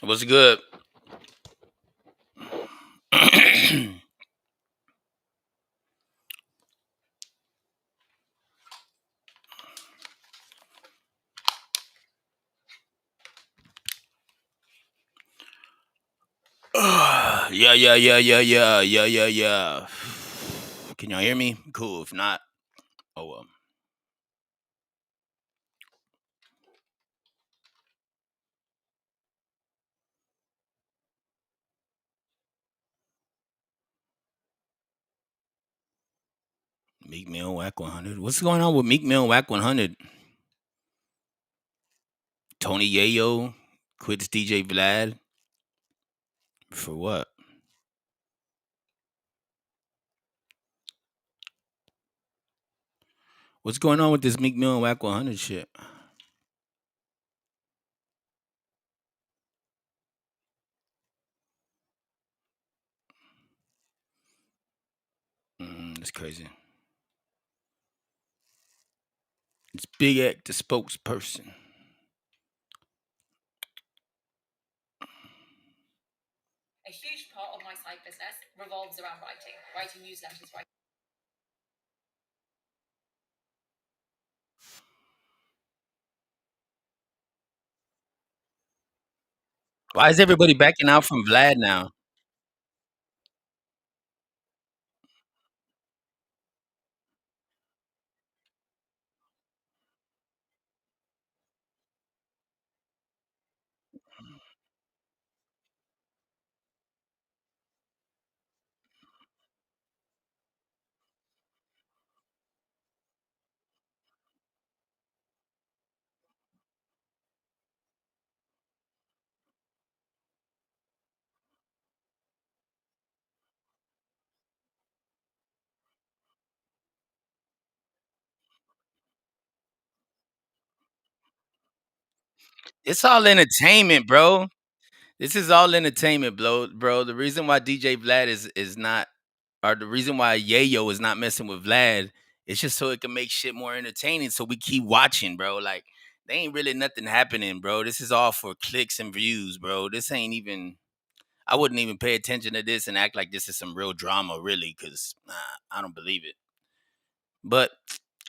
What's good? Yeah. Can y'all hear me? Cool. If not, oh well. Meek Mill Whack 100. What's going on with Meek Mill Whack 100? Tony Yayo quits DJ Vlad for what? What's going on with this Meek Mill Whack 100 shit? That's crazy. It's Big Act, the spokesperson. Why is everybody backing out from Vlad now? It's all entertainment, bro. This is all entertainment, bro. The reason why DJ Vlad is not, or the reason why Yayo is not messing with Vlad, it's just so it can make shit more entertaining. So we keep watching, bro. Like there ain't really nothing happening, bro. This is all for clicks and views, bro. This ain't even. I wouldn't even pay attention to this and act like this is some real drama, really, because I don't believe it. But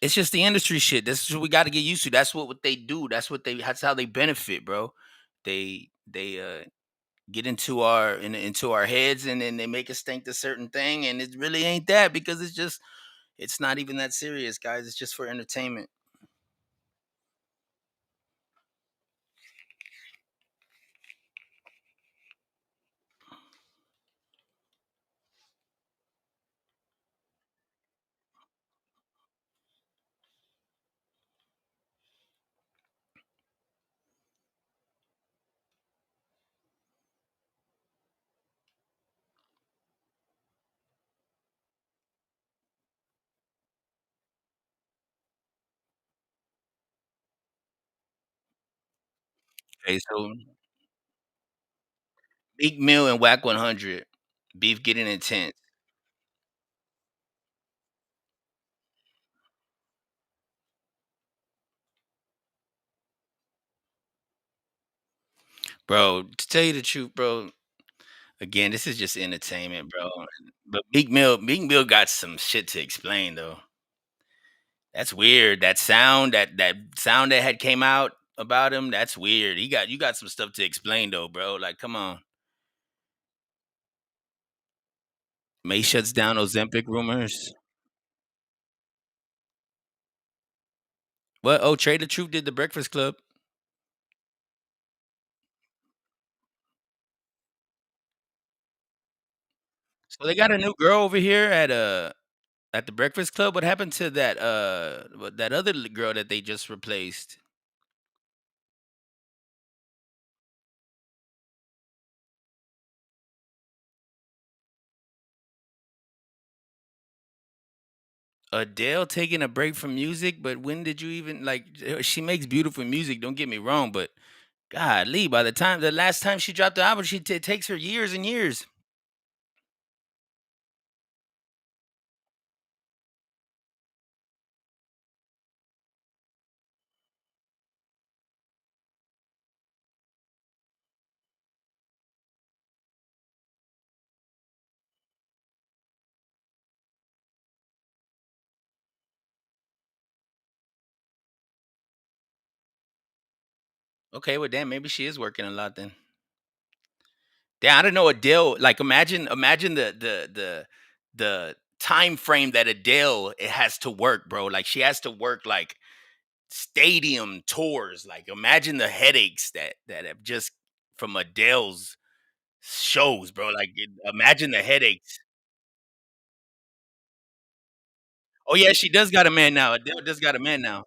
it's just the industry shit. This is what we got to get used to. That's what they do. That's what they. That's how they benefit, bro. They get into our heads, and then they make us think a certain thing, and it really ain't that, because it's not even that serious, guys. It's just for entertainment. Okay, so Big Mill and Whack 100 beef getting intense, bro. To tell you the truth, bro. Again, this is just entertainment, bro. But Big Mill got some shit to explain, though. That's weird. That sound that had came out about him. That's weird. You got some stuff to explain, though, bro. Like, come on. May shuts down Ozempic rumors. What? Oh, Trade the Truth did the Breakfast Club. So they got a new girl over here at the Breakfast Club. What happened to that other girl that they just replaced? Adele taking a break from music, but when did you even like? She makes beautiful music. Don't get me wrong, but God, Lee. By the last time she dropped the album, it takes her years and years. Okay, well, damn, maybe she is working a lot then. Damn, I don't know Adele. Like, imagine the time frame that Adele it has to work, bro. Like, she has to work like stadium tours. Like, imagine the headaches that have just from Adele's shows, bro. Like, imagine the headaches. Oh yeah, she does got a man now. Adele does got a man now.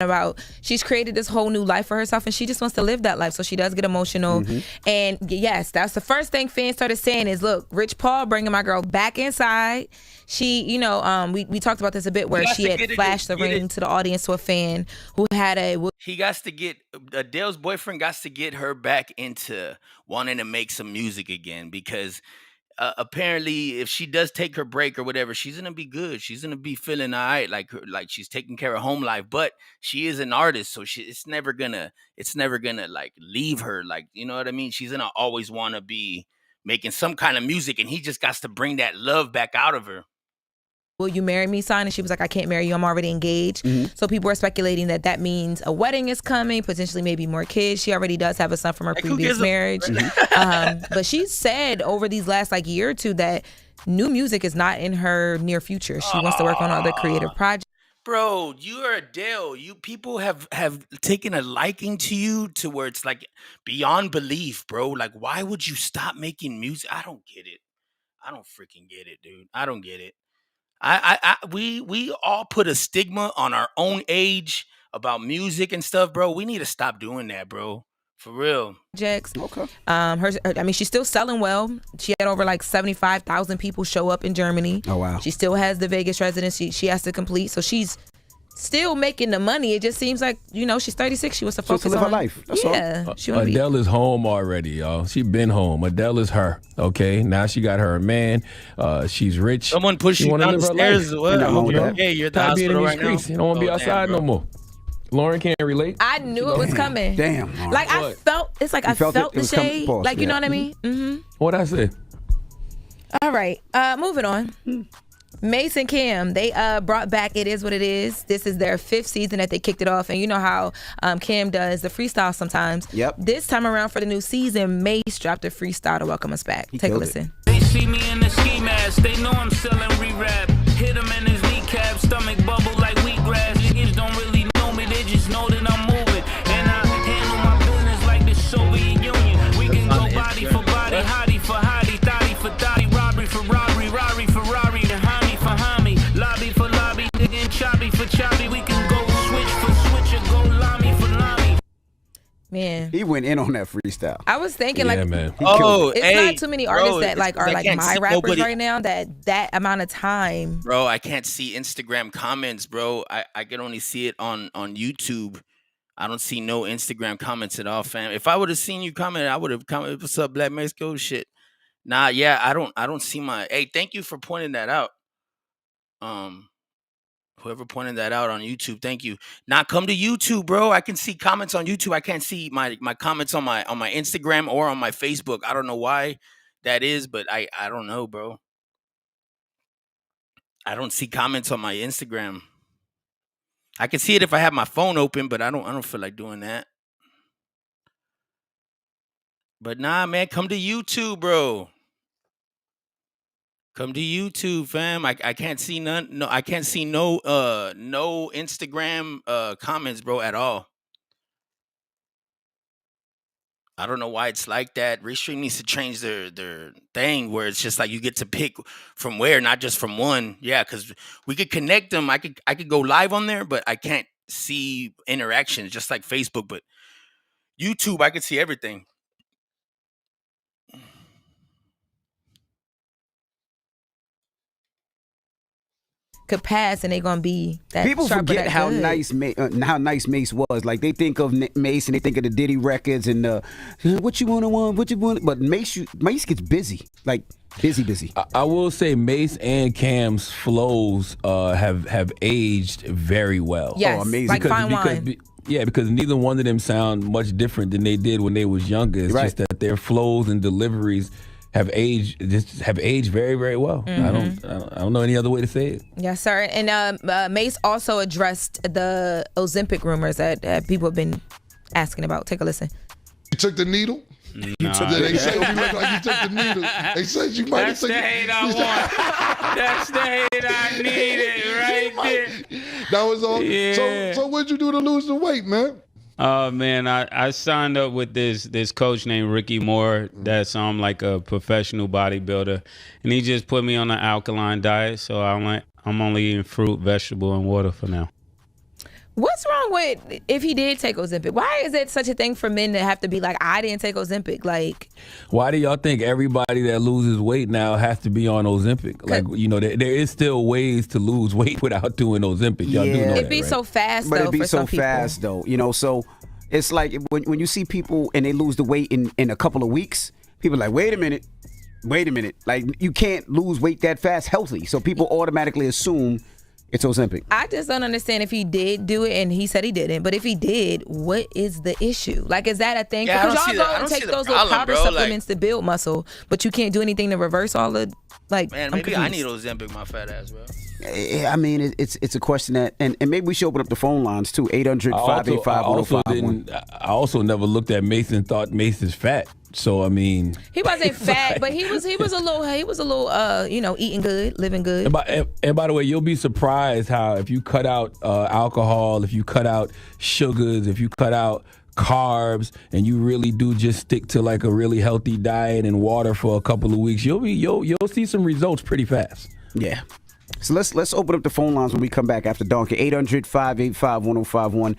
About she's created this whole new life for herself and she just wants to live that life, so she does get emotional. And yes, that's the first thing fans started saying is, look, Rich Paul bringing my girl back inside. She, we talked about this a bit where she had flashed the ring to the audience to a fan who had He got to get Adele's boyfriend got to get her back into wanting to make some music again, because apparently if she does take her break or whatever, she's gonna be good. She's gonna be feeling all right, like she's taking care of home life. But she is an artist, so it's never gonna like leave her. Like, you know what I mean? She's gonna always want to be making some kind of music, and he just got to bring that love back out of her. will you marry me sign, and she was like, I can't marry you, I'm already engaged. So people are speculating that means a wedding is coming, potentially maybe more kids. She already does have a son from her previous marriage. But she said over these last like year or two that new music is not in her near future. She wants to work on other creative projects. Bro, you are Adele. You people have taken a liking to you to where it's like beyond belief, bro. Like, why would you stop making music? I don't get it. I don't freaking get it, dude. I don't get it. We all put a stigma on our own age about music and stuff, bro. We need to stop doing that, bro. For real. Okay. She's still selling well. She had over like 75,000 people show up in Germany. Oh wow. She still has the Vegas residency she has to complete, so she's still making the money. It just seems like, she's 36. She wants to focus live her on life. That's all. She Adele is home already, y'all. She been home. Adele is her. Okay, now she got her a man. She's rich. Someone pushed you down the stairs. What? Okay, you're at the hospital right now. You don't want to be outside no more. Lauren can't relate. I knew it was coming. Damn. Like I felt the shade. Like, you know what I mean? Mm-hmm. What'd I say? All right. Moving on. Mace and Cam, they brought back It Is What It Is. This is their 5th season that they kicked it off. And you know how Cam does the freestyle sometimes. Yep. This time around for the new season, Mace dropped a freestyle to welcome us back. Take a listen. They see me in the ski mask. They know I'm selling re-rap. Hit him in his kneecap, stomach bubble like wheatgrass. Niggas don't really know me, they just know that I'm moving. And I handle my business like the Soviet Union. We can go body for body, hottie for hottie, thotty for thotty, robbery for robbery, Rari for Rari, Hami for Hami, lobby for lobby, nigga, and choppy for choppy. We can go switch for switch or go lami for lami. Man, he went in on that freestyle. I was thinking, man. It's not too many artists that are like my rappers right now that amount of time. Bro, I can't see Instagram comments, bro. I can only see it on YouTube. I don't see no Instagram comments at all, fam. If I would have seen you comment, I would have commented, "What's up, Black Mexico?" Shit. Nah, yeah, I don't see my. Hey, thank you for pointing that out. Whoever pointed that out on YouTube, thank you. Now come to YouTube, bro. I can see comments on YouTube. I can't see my comments on my Instagram or on my Facebook. I don't know why that is, but I don't know, bro. I don't see comments on my Instagram. I can see it if I have my phone open, but I don't feel like doing that. But nah, man, come to YouTube, bro. Come to YouTube, fam. I can't see none. No, I can't see no Instagram comments, bro, at all. I don't know why it's like that. Restream needs to change their thing where it's just like you get to pick from where, not just from one. Yeah, because we could connect them. I could go live on there, but I can't see interactions just like Facebook. But YouTube, I could see everything. Could pass and they gonna be that. People forget how good. nice Mace was. Like they think of Mace and they think of the Diddy records and what you want. But Mace gets busy, like busy. I will say Mace and Cam's flows have aged very well. Yes, oh, amazing. like fine wine. Because neither one of them sound much different than they did when they was younger. It's just that their flows and deliveries have aged very, very well. Mm-hmm. I don't know any other way to say it. Yes, sir. And Mace also addressed the Ozempic rumors that people have been asking about. Take a listen. You took the needle? Nah. They say you look like you took the needle. They said you might have That's the hate I want. That's the hate I needed right there. That was all. Yeah. So what'd you do to lose the weight, man? Oh man, I signed up with this coach named Ricky Moore. That's like a professional bodybuilder, and he just put me on an alkaline diet. So I'm only eating fruit, vegetable, and water for now. What's wrong with if he did take Ozempic? Why is it such a thing for men to have to be like, I didn't take Ozempic? Like, why do y'all think everybody that loses weight now has to be on Ozempic? Like, there is still ways to lose weight without doing Ozempic. Y'all do know it'd that, be right? so fast, But though, it'd be for so some people. fast, though. So it's like when you see people and they lose the weight in a couple of weeks, people are like, wait a minute. Like, you can't lose weight that fast healthy. So people automatically assume it's Ozempic. I just don't understand if he did do it, and he said he didn't. But if he did, what is the issue? Like, is that a thing? Yeah, I Because don't y'all see go the- I and don't take see the those little problem, powder bro. supplements to build muscle, but you can't do anything to reverse all the, like, Man, I'm maybe I need confused. Ozempic, my fat ass, bro. I mean, it's a question that, and maybe we should open up the phone lines too. 800-585-1051. I also never looked at Mason and thought Mason's fat. So I mean, He wasn't fat, but he was a little eating good, living good. and by the way, you'll be surprised how if you cut out alcohol, if you cut out sugars, if you cut out carbs, and you really do just stick to like a really healthy diet and water for a couple of weeks, you'll see some results pretty fast. Yeah. So let's open up the phone lines when we come back after Donkey. 800-585-1051.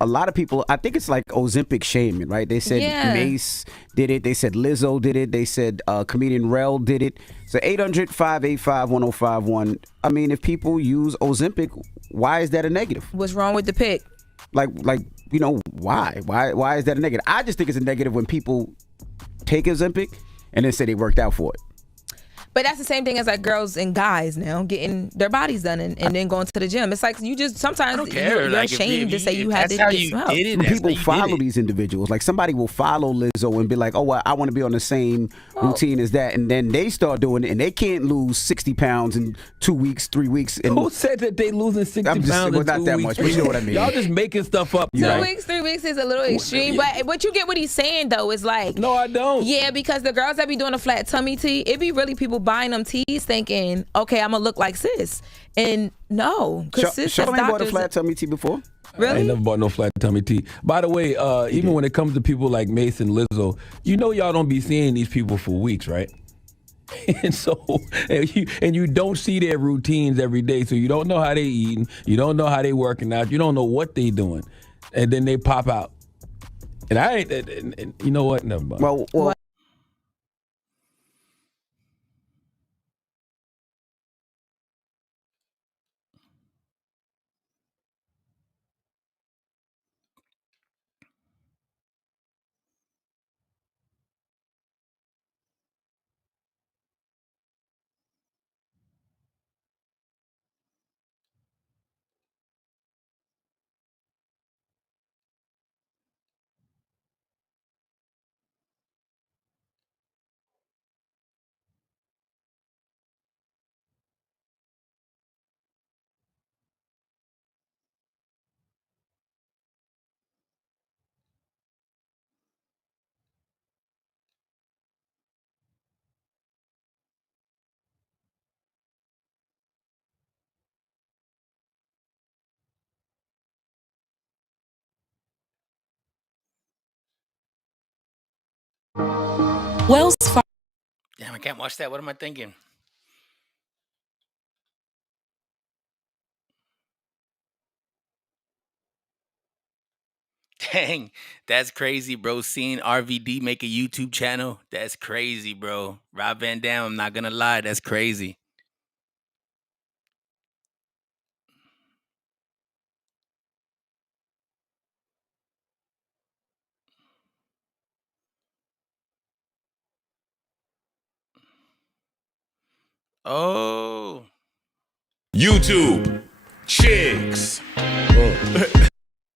A lot of people, I think it's like Ozempic shaming, right? They said Mace did it. They said Lizzo did it. They said comedian Rel did it. So 800-585-1051. I mean, if people use Ozempic, why is that a negative? What's wrong with the pick? Like why? Why is that a negative? I just think it's a negative when people take Ozempic and then say they worked out for it. But that's the same thing as like girls and guys now getting their bodies done and then going to the gym. It's like you just sometimes I don't care. you're Like, if ashamed to say you had to that's how get you some help. did it. When That's people how you follow did it. these individuals, like somebody will follow Lizzo and be like, oh, well, I want to be on the same routine as that. And then they start doing it and they can't lose 60 pounds in 2 weeks, 3 weeks. And Who said that they losing 60 I'm just- pounds well, in not 2 that weeks? much, but you know what I mean. Y'all just making stuff up. 2 right? weeks, 3 weeks is a little extreme, but you get what he's saying though. Is like, No, I don't. yeah, because the girls that be doing a flat tummy tea, it be really people buying them teas thinking, okay, I'm gonna look like sis, and no, because sis has Charlamagne bought a doctors. flat tummy tea before. I Really? ain't never bought no flat tummy tea. By the way, even when it comes to people like Mace and Lizzo, y'all don't be seeing these people for weeks, right? And so, and you don't see their routines every day, so you don't know how they eating, you don't know how they working out, you don't know what they doing, and then they pop out. And I ain't, and you know what? Never mind. Well, Wells Fargo. Damn, I can't watch that. What am I thinking? Dang, that's crazy, bro. Seeing RVD make a YouTube channel, that's crazy, bro. Rob Van Dam, I'm not gonna lie, that's crazy. Oh. YouTube chicks.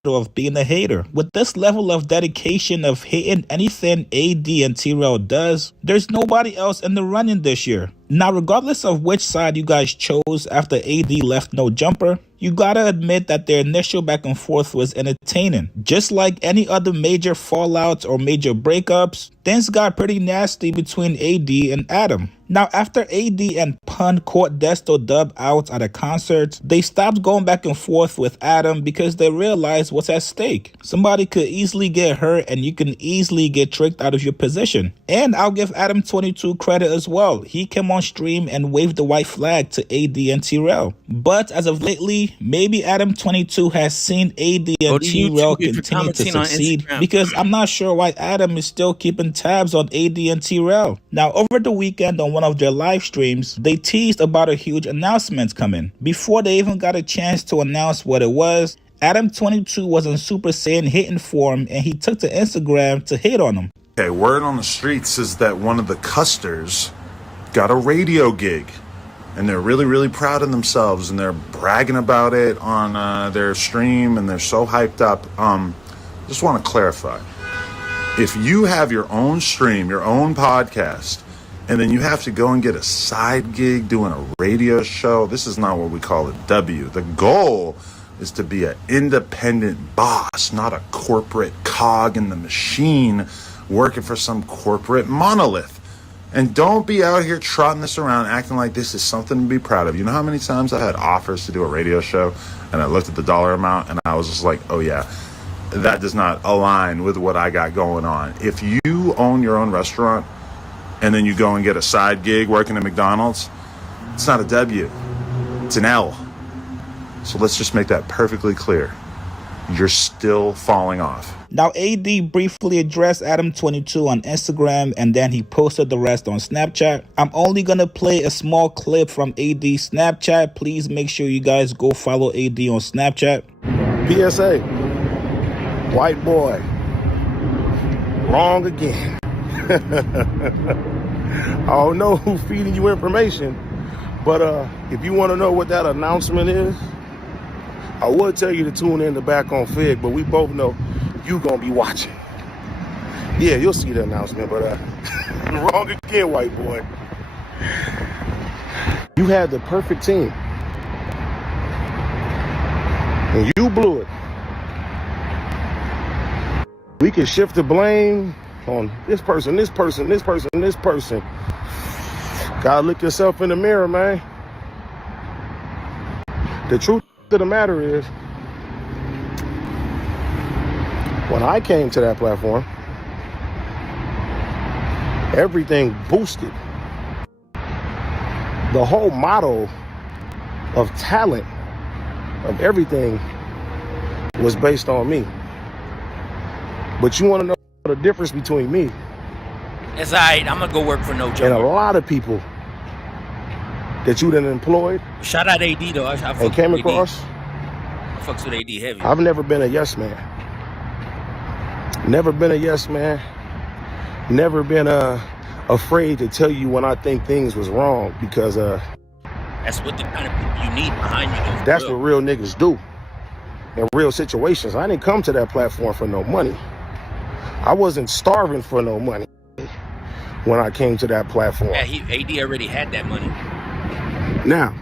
of being a hater. With this level of dedication of hating anything AD and T-Rail does, there's nobody else in the running this year. Now, regardless of which side you guys chose after AD left No Jumper, you gotta admit that their initial back and forth was entertaining. Just like any other major fallouts or major breakups, things got pretty nasty between AD and Adam. Now, after AD and Pun caught Desto Dub out at a concert, they stopped going back and forth with Adam because they realized what's at stake. Somebody could easily get hurt and you can easily get tricked out of your position. And I'll give Adam 22 credit as well. He came on stream and waved the white flag to AD and T-Rail. But as of lately, maybe Adam 22 has seen AD and T-Rail continue to succeed because I'm not sure why Adam is still keeping tabs on AD and T-Rail. Now, over the weekend on one of their live streams, they teased about a huge announcement coming. Before they even got a chance to announce what it was, Adam 22 was in Super Saiyan hitting form and he took to Instagram to hit on him. Okay, word on the streets is that one of the Custers got a radio gig. And they're really, really proud of themselves. And they're bragging about it on their stream. And they're so hyped up. Just want to clarify. If you have your own stream, your own podcast, and then you have to go and get a side gig doing a radio show, this is not what we call a W. The goal is to be an independent boss, not a corporate cog in the machine working for some corporate monolith. And don't be out here trotting this around acting like this is something to be proud of. You know how many times I had offers to do a radio show and I looked at the dollar amount and I was just like, oh yeah, that does not align with what I got going on. If you own your own restaurant and then you go and get a side gig working at McDonald's, it's not a W, it's an L. So let's just make that perfectly clear. You're still falling off. Now, AD briefly addressed Adam 22 on Instagram and then he posted the rest on Snapchat. I'm only going to play a small clip from AD's Snapchat. Please make sure you guys go follow AD on Snapchat. PSA, white boy, wrong again. I don't know who's feeding you information, but if you want to know what that announcement is, I would tell you to tune in to Back on Fig, but we both know you gonna be watching. Yeah, you'll see the announcement, but wrong again, white boy. You had the perfect team, and you blew it. We can shift the blame on this person, this person, this person, this person. Gotta look yourself in the mirror, man. The truth of the matter is, when I came to that platform, everything boosted. The whole model of talent, of everything, was based on me. But you want to know the difference between me? It's all right. I'm going to go work for No Jumper. And a lot of people that you done employed. Shout out AD, though. I came across. I fucks with AD heavy. I've never been a yes man. Never been a yes man. Never been afraid to tell you when I think things was wrong, because that's what the kind of people you need behind you. Though, that's what real niggas do in real situations. I didn't come to that platform for no money. I wasn't starving for no money when I came to that platform. Yeah, AD already had that money. Now,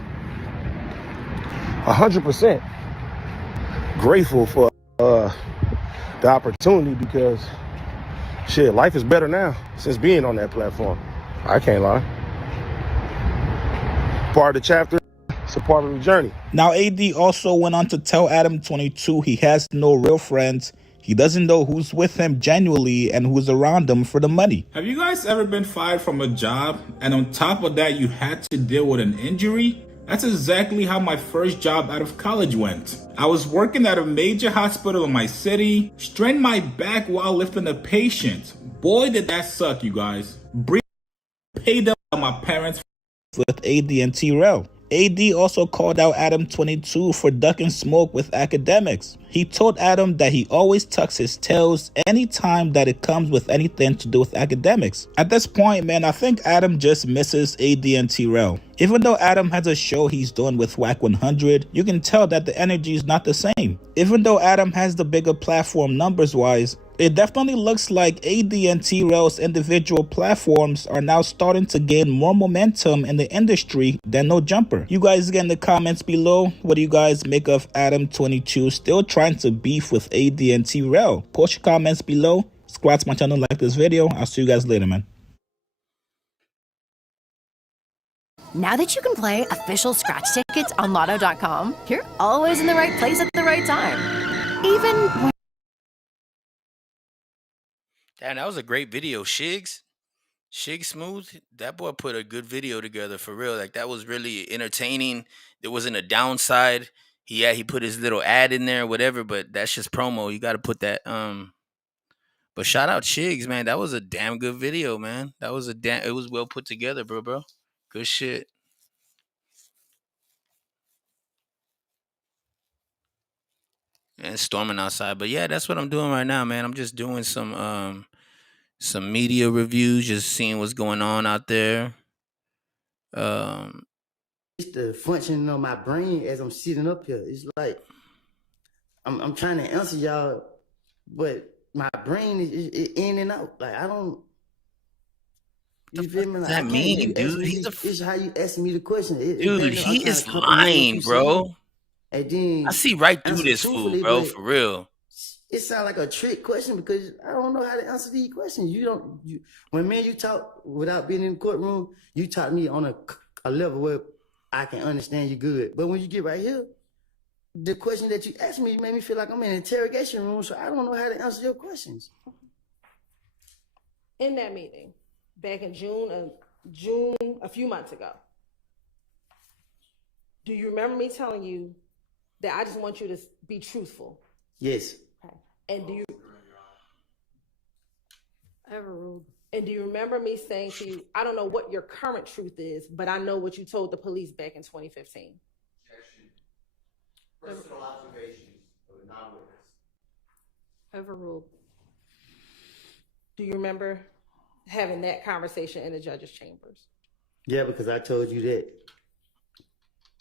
100% grateful for the opportunity, because shit, life is better now since being on that platform. I can't lie. Part of the chapter, it's a part of the journey. Now, AD also went on to tell Adam 22 he has no real friends. He doesn't know who's with him genuinely and who's around him for the money. Have you guys ever been fired from a job and on top of that you had to deal with an injury? That's exactly how my first job out of college went. I was working at a major hospital in my city, strained my back while lifting a patient. Boy, did that suck, you guys. Paid up my parents with AD and T-Rail. AD also called out Adam 22 for ducking smoke with academics. He told Adam that he always tucks his tails anytime that it comes with anything to do with academics. At this point, man, I think Adam just misses AD and T-Rail. Even though Adam has a show he's doing with WAC 100, you can tell that the energy is not the same. Even though Adam has the bigger platform numbers-wise, it definitely looks like AD and T-Rail's individual platforms are now starting to gain more momentum in the industry than No Jumper. You guys get in the comments below, what do you guys make of Adam 22 still trying to beef with AD and T-Rail? Post your comments below, subscribe to my channel, like this video. I'll see you guys later, man. Now that you can play official scratch tickets on Lotto.com, you're always in the right place at the right time. Even when... Damn, that was a great video. Shiggs Smooth, that boy put a good video together for real. Like, that was really entertaining. There wasn't a downside. He put his little ad in there, whatever, but that's just promo. You got to put that. But shout out Shiggs, man. That was a damn good video, man. It was well put together, bro. Good shit. And storming outside. But yeah, that's what I'm doing right now, man. I'm just doing some media reviews, just seeing what's going on out there. It's the functioning of my brain as I'm sitting up here. It's like I'm trying to answer y'all, but my brain is in and out. Like, I don't. You feel me? Like, that mean, dude? It's how you asking me the question. Dude, he is lying, bro. And then I see right through this fool, bro, for real. It sounds like a trick question because I don't know how to answer these questions. When me and you talk without being in the courtroom, you taught me on a level where I can understand you good. But when you get right here, the question that you asked me made me feel like I'm in an interrogation room, so I don't know how to answer your questions. In that meeting, back in June, a few months ago, do you remember me telling you that I just want you to be truthful? Yes. Okay. And do you overruled? And do you remember me saying to you, I don't know what your current truth is, but I know what you told the police back in 2015? Personal observations of a non-witness. Overruled. Do you remember having that conversation in the judge's chambers? Yeah, because I told you that.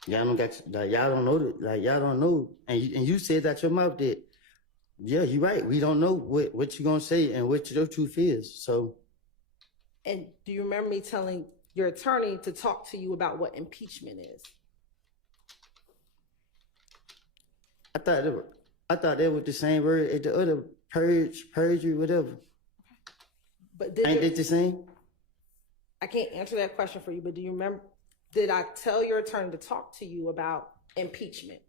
Y'all don't know that. Like, y'all don't know, and you said out your mouth that. Yeah, you're right. We don't know what you're gonna say and what your truth is. So. And do you remember me telling your attorney to talk to you about what impeachment is? I thought that was the same word as the other perjury, whatever. But ain't it the same? I can't answer that question for you, but do you remember? Did I tell your attorney to talk to you about impeachment?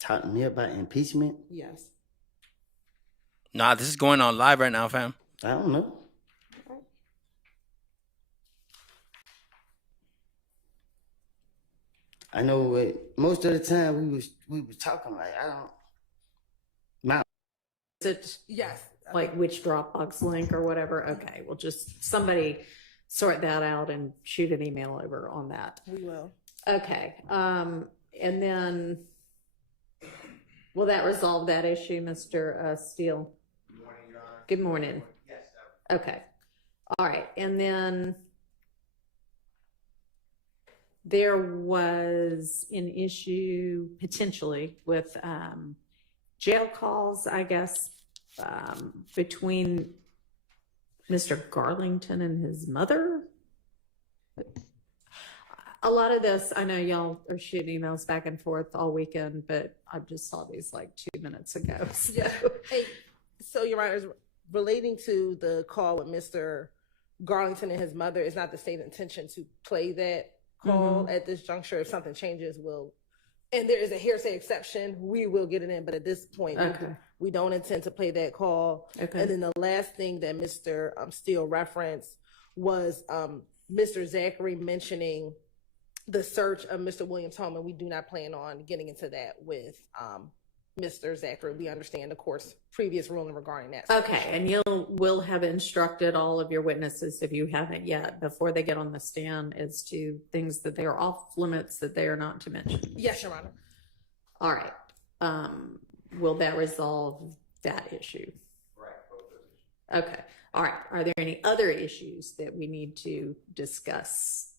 Talk to me about impeachment? Yes. Nah, this is going on live right now, fam. I don't know. Okay. I know most of the time we was talking like Yes. Like which Dropbox link or whatever. Okay, well, just somebody sort that out and shoot an email over on that. We will. Okay. And then will that resolve that issue, Mr. Steele? Good morning, Your Honor. Good morning. Yes. Okay. All right. And then there was an issue potentially with jail calls, I guess, between Mr. Garlington and his mother. A lot of this, I know y'all are shooting emails back and forth all weekend, but I just saw these like 2 minutes ago. So. Yeah. Hey, so Your Honor, relating to the call with Mr. Garlington and his mother, it's not the state's intention to play that call at this juncture. If something changes, and there is a hearsay exception, we will get it in. But at this point, we don't intend to play that call. Okay. And then the last thing that Mr. Steele referenced was Mr. Zachary mentioning the search of Mr. Williams' home, and we do not plan on getting into that with Mr. Zachary. We understand the court's previous ruling regarding that. Okay, and will have instructed all of your witnesses, if you haven't yet, before they get on the stand, as to things that they are off limits that they are not to mention. Yes, Your Honor. All right. Will that resolve that issue? Right. Okay. All right. Are there any other issues that we need to discuss?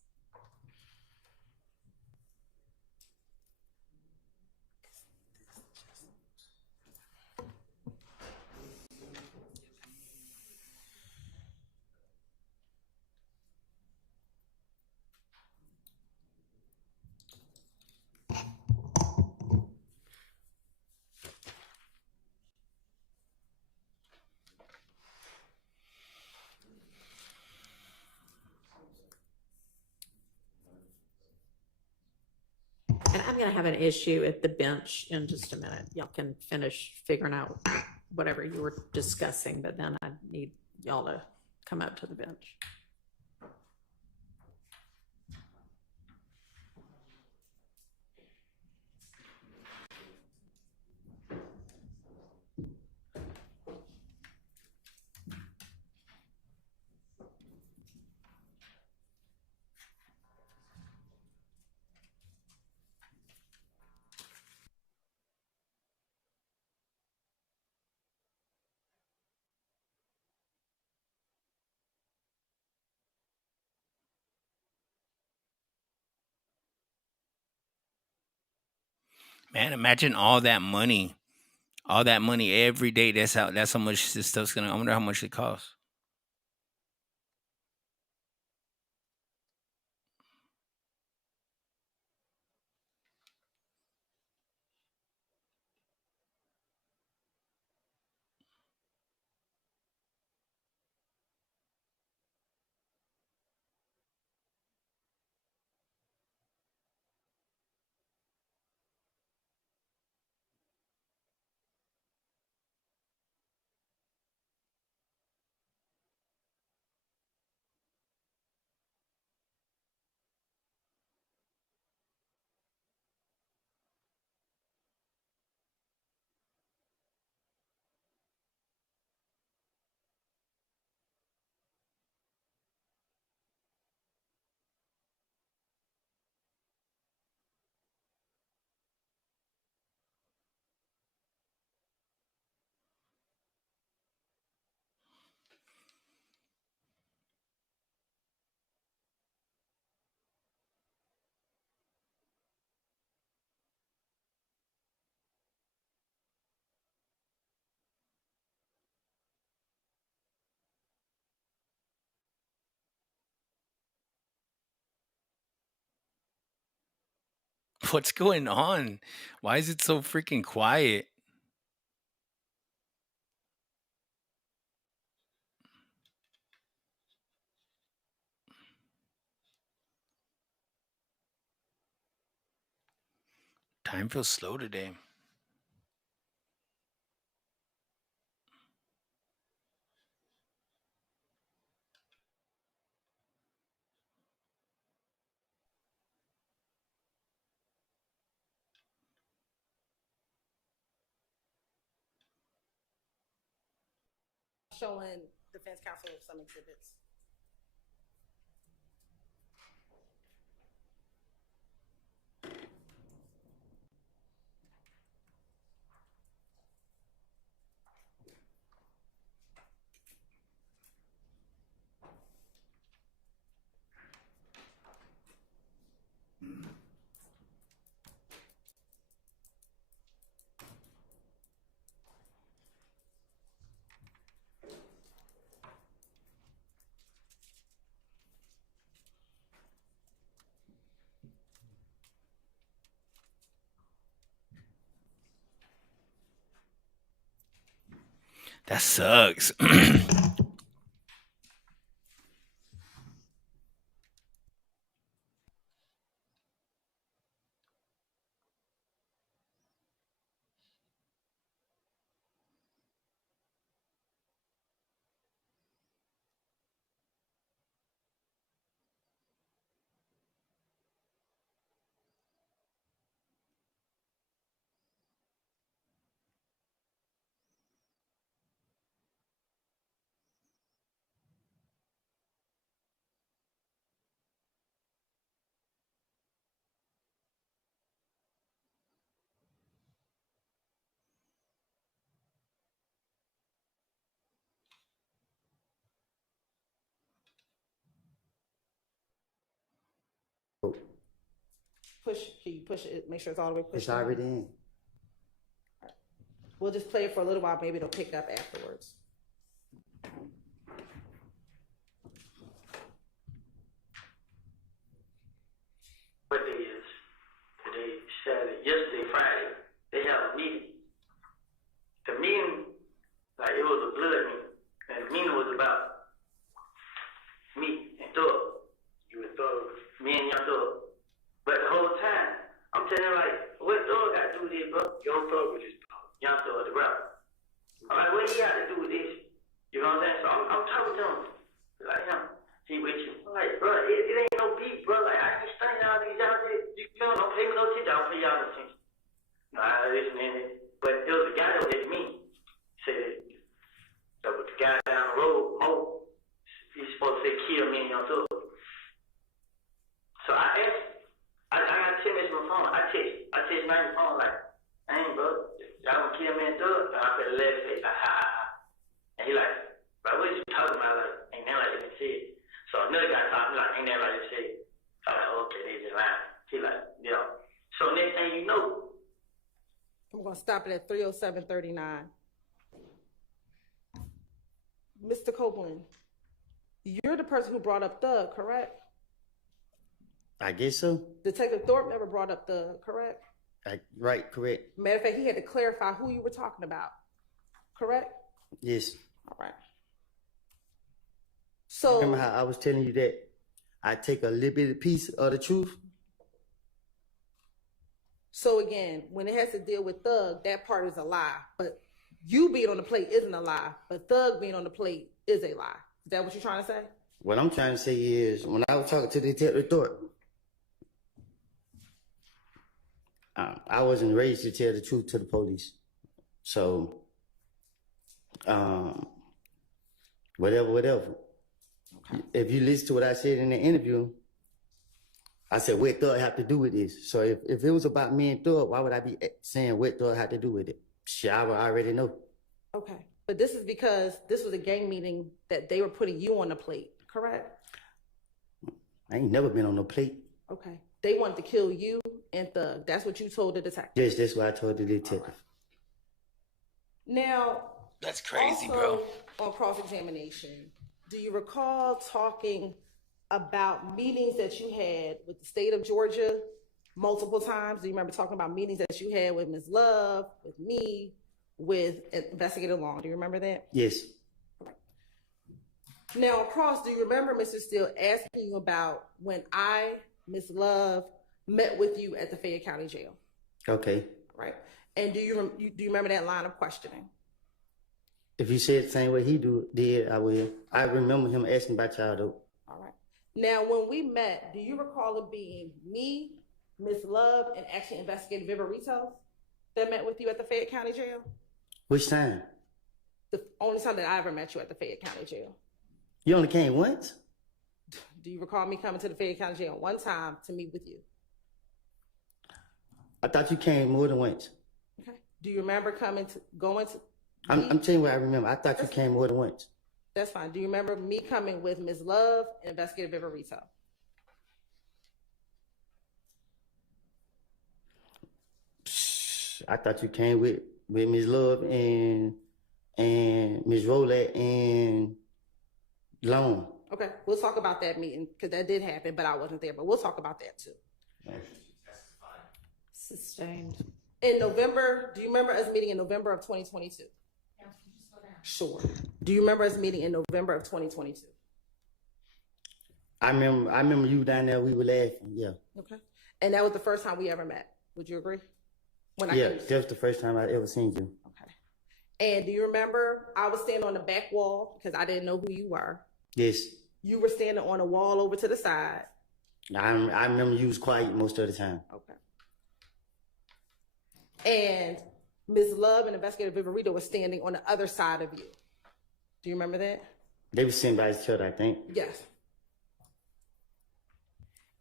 And I'm going to have an issue at the bench in just a minute. Y'all can finish figuring out whatever you were discussing, but then I need y'all to come up to the bench. Man, imagine all that money every day. That's how much this stuff's gonna. I wonder how much it costs. What's going on? Why is it so freaking quiet? Time feels slow today. Showing defense counsel some exhibits. That sucks. Can you push it? Make sure it's all the way pushed. It's already in. We'll just play it for a little while. Maybe it'll pick up afterwards. What day is today? Saturday. Yesterday, Friday. They have a meeting. The meeting, like it was a blood meeting, and the meeting was about me and Thug. You and Thug. Me and Young Thug. But the whole time, I'm telling him like, what Thug got to do with this, bro? Young Thug with his Young Thug, the rapper. I'm like, what he got to do with this? You know what I'm saying? So I'm talking to him. Like, he with you. I'm like, bro, it ain't no beef, bro. Like, I ain't studying all these out there. You feel me? Don't pay me no attention. I'll pay y'all no attention. No, I listen in it. But there was a guy that was at me. Said that was the guy down the road, Mo, he's supposed to say kill me and Young Thug. So I asked, I got 10 minutes on my phone. I text my phone like, hey, bro, y'all gonna kill me and Thug? And I felt a laugh face, like, ha ha ha. And he like, bro, what are you talking about? Like, ain't that like they said. So another guy talking like, ain't that like they said. I'm like, okay, they just lying. He like, yeah. So next thing you know, I'm gonna stop it at 3:07:39. Mr. Copeland, you're the person who brought up Thug, correct? I guess so. Detective Thorpe never brought up Thug, correct? Right, correct. Matter of fact, he had to clarify who you were talking about, correct? Yes. All right. So remember how I was telling you that I take a little bit of piece of the truth? So again, when it has to deal with Thug, that part is a lie. But you being on the plate isn't a lie. But Thug being on the plate is a lie. Is that what you're trying to say? What I'm trying to say is, when I was talking to Detective Thorpe, I wasn't raised to tell the truth to the police. So, whatever. Okay. If you listen to what I said in the interview, I said, what Thug have to do with this? So if it was about me and Thug, why would I be saying what Thug had to do with it? Shit, I would already know. Okay. But this is because this was a gang meeting that they were putting you on the plate, correct? I ain't never been on no plate. Okay. They wanted to kill you and Thug. That's what you told the detective. Yes, that's what I told the detective. Right. Now, that's crazy, also, bro. On cross-examination, do you recall talking about meetings that you had with the state of Georgia multiple times? Do you remember talking about meetings that you had with Ms. Love, with me, with Investigator Long? Do you remember that? Yes. Now, Cross, do you remember Mr. Steele asking you about when I, Ms. Love, met with you at the Fayette County Jail? Okay. Right. And do you remember that line of questioning? If you said the same way he did, I will. I remember him asking about y'all though. All right. Now, when we met, do you recall it being me, Ms. Love, and actually Investigator Viverito that met with you at the Fayette County Jail? Which time? The only time that I ever met you at the Fayette County Jail. You only came once? Do you recall me coming to the Fayette County Jail one time to meet with you? I thought you came more than once. Okay. Do you remember going to? I'm telling you what I remember. I thought you came more than once. That's fine. Do you remember me coming with Ms. Love and Investigator Viverito? I thought you came with Ms. Love and Ms. Rolette and Long. Okay, we'll talk about that meeting because that did happen, but I wasn't there. But we'll talk about that too. Sustained. In November, do you remember us meeting in November of 2022? Yeah, sure. Do you remember us meeting in November of 2022? I remember you down there. We were laughing. Yeah. Okay. And that was the first time we ever met. Would you agree? That was the first time I ever seen you. Okay. And do you remember I was standing on the back wall because I didn't know who you were? Yes. You were standing on a wall over to the side. I remember you was quiet most of the time. Okay. And Ms. Love and Investigator Viverito were standing on the other side of you. Do you remember that? They were sitting by each other, I think. Yes.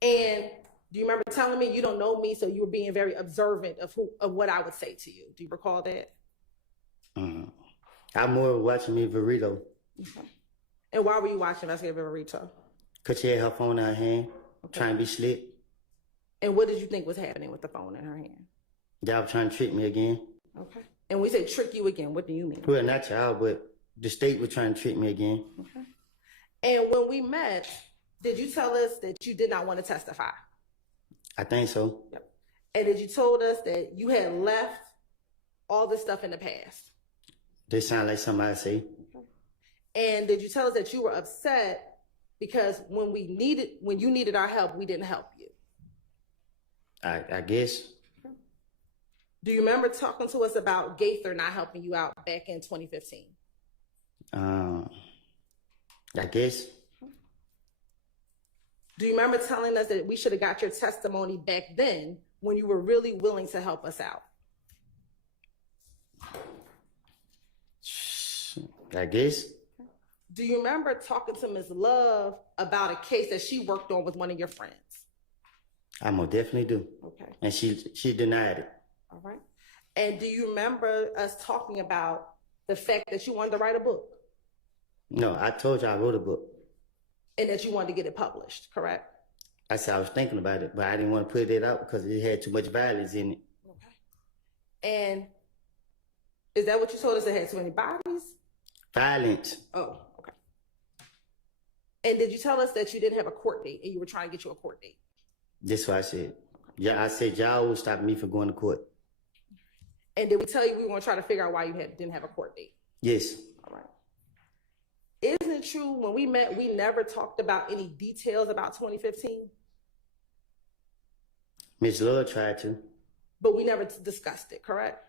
And do you remember telling me you don't know me, so you were being very observant of what I would say to you? Do you recall that? I'm more watching Ms. Viverito. Okay. And why were you watching Investigator Viverito? Because she had her phone in her hand, trying to be slick. And what did you think was happening with the phone in her hand? Y'all were trying to trick me again. Okay. And we say trick you again. What do you mean? Well, not y'all, but the state was trying to trick me again. Okay. And when we met, did you tell us that you did not want to testify? I think so. Yep. And did you told us that you had left all this stuff in the past? This sound like something I say. Okay. And did you tell us that you were upset because when you needed our help, we didn't help you? I guess. Do you remember talking to us about Gaither not helping you out back in 2015? I guess. Do you remember telling us that we should have got your testimony back then when you were really willing to help us out? I guess. Do you remember talking to Ms. Love about a case that she worked on with one of your friends? I most definitely do. Okay. And she denied it. All right. And do you remember us talking about the fact that you wanted to write a book? No, I told you I wrote a book. And that you wanted to get it published, correct? I said I was thinking about it, but I didn't want to put it out because it had too much violence in it. Okay. And is that what you told us, it had too many bodies? Violence. Oh, okay. And did you tell us that you didn't have a court date and you were trying to get you a court date? That's what I said. Yeah, I said y'all was stopping me from going to court. And did we tell you we were going to try to figure out why you didn't have a court date? Yes. All right. Isn't it true when we met, we never talked about any details about 2015? Ms. Love tried to. But we never discussed it, correct?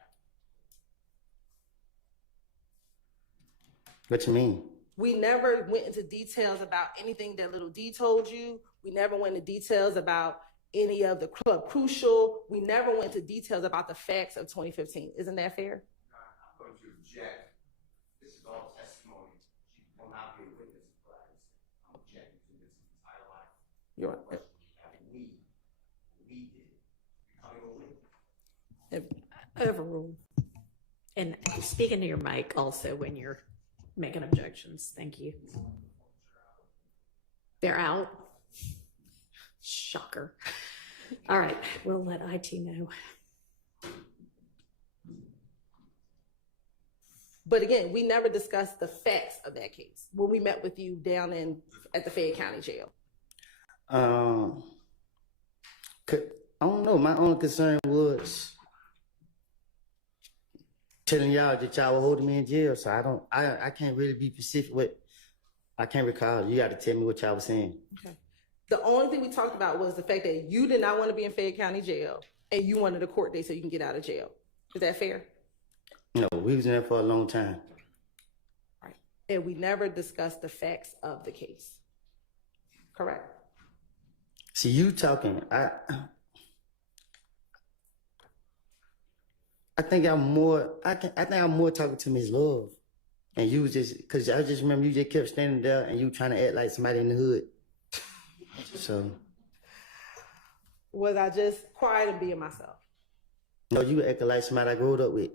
What you mean? We never went into details about anything that Little D told you. We never went into details about any of the Club Crucial. We never went into details about the facts of 2015. Isn't that fair? I'm going to object. This is all testimony. She will not be a witness of what I said. I'm objecting to this entire life. You're right. We did. Becoming a witness. Overruled. And speaking to your mic also when you're making objections. Thank you. They're out. Shocker. All right, we'll let IT know. But again, we never discussed the facts of that case when we met with you down at the Fayette County Jail. I don't know. My only concern was telling y'all that y'all were holding me in jail. So I can't really be specific. I can't recall. You got to tell me what y'all was saying. Okay. The only thing we talked about was the fact that you did not want to be in Fayette County Jail and you wanted a court date so you can get out of jail. Is that fair? No, we was in there for a long time. Right. And we never discussed the facts of the case. Correct? See, you talking, I think I'm more talking to Ms. Love. And you was just, because I just remember you just kept standing there and you trying to act like somebody in the hood. So. Was I just quiet and being myself? No, you were acting like somebody I grew up with.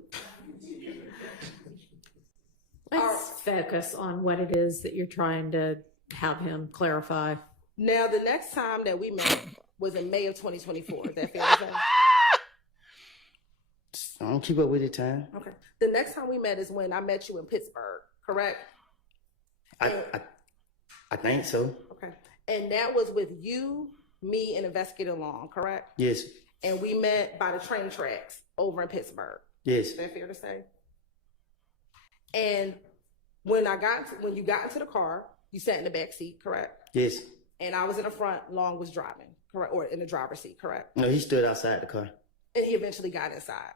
Let's focus on what it is that you're trying to have him clarify. Now, the next time that we met was in May of 2024. Is that fair to say? I don't keep up with it time. Okay. The next time we met is when I met you in Pittsburgh, correct? I think so. Okay. And that was with you, me, and Investigator Long, correct? Yes. And we met by the train tracks over in Pittsburgh. Yes. Is that fair to say? And when you got into the car, you sat in the back seat, correct? Yes. And I was in the front, Long was driving, correct? Or in the driver's seat, correct? No, he stood outside the car. And he eventually got inside.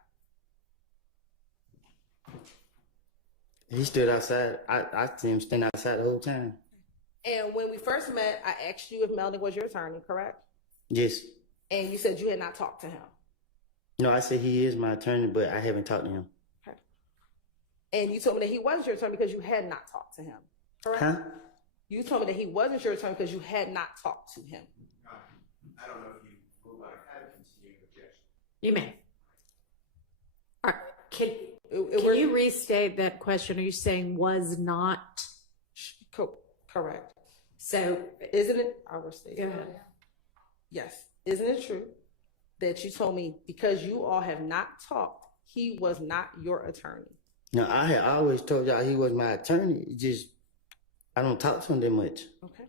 He stood outside. I seen him stand outside the whole time. And when we first met, I asked you if Melvin was your attorney, correct? Yes. And you said you had not talked to him. No, I said he is my attorney, but I haven't talked to him. Okay. And you told me that he was your attorney because you had not talked to him, correct? Huh? You told me that he wasn't your attorney because you had not talked to him. I don't know if you will, but I have a continuing objection. You may. All right. Can you restate that question? Are you saying was not? Correct. So isn't it? I will state. Go ahead. Yes. Isn't it true that you told me because you all have not talked, he was not your attorney. Now, I had always told y'all he was my attorney. It just, I don't talk to him that much. Okay.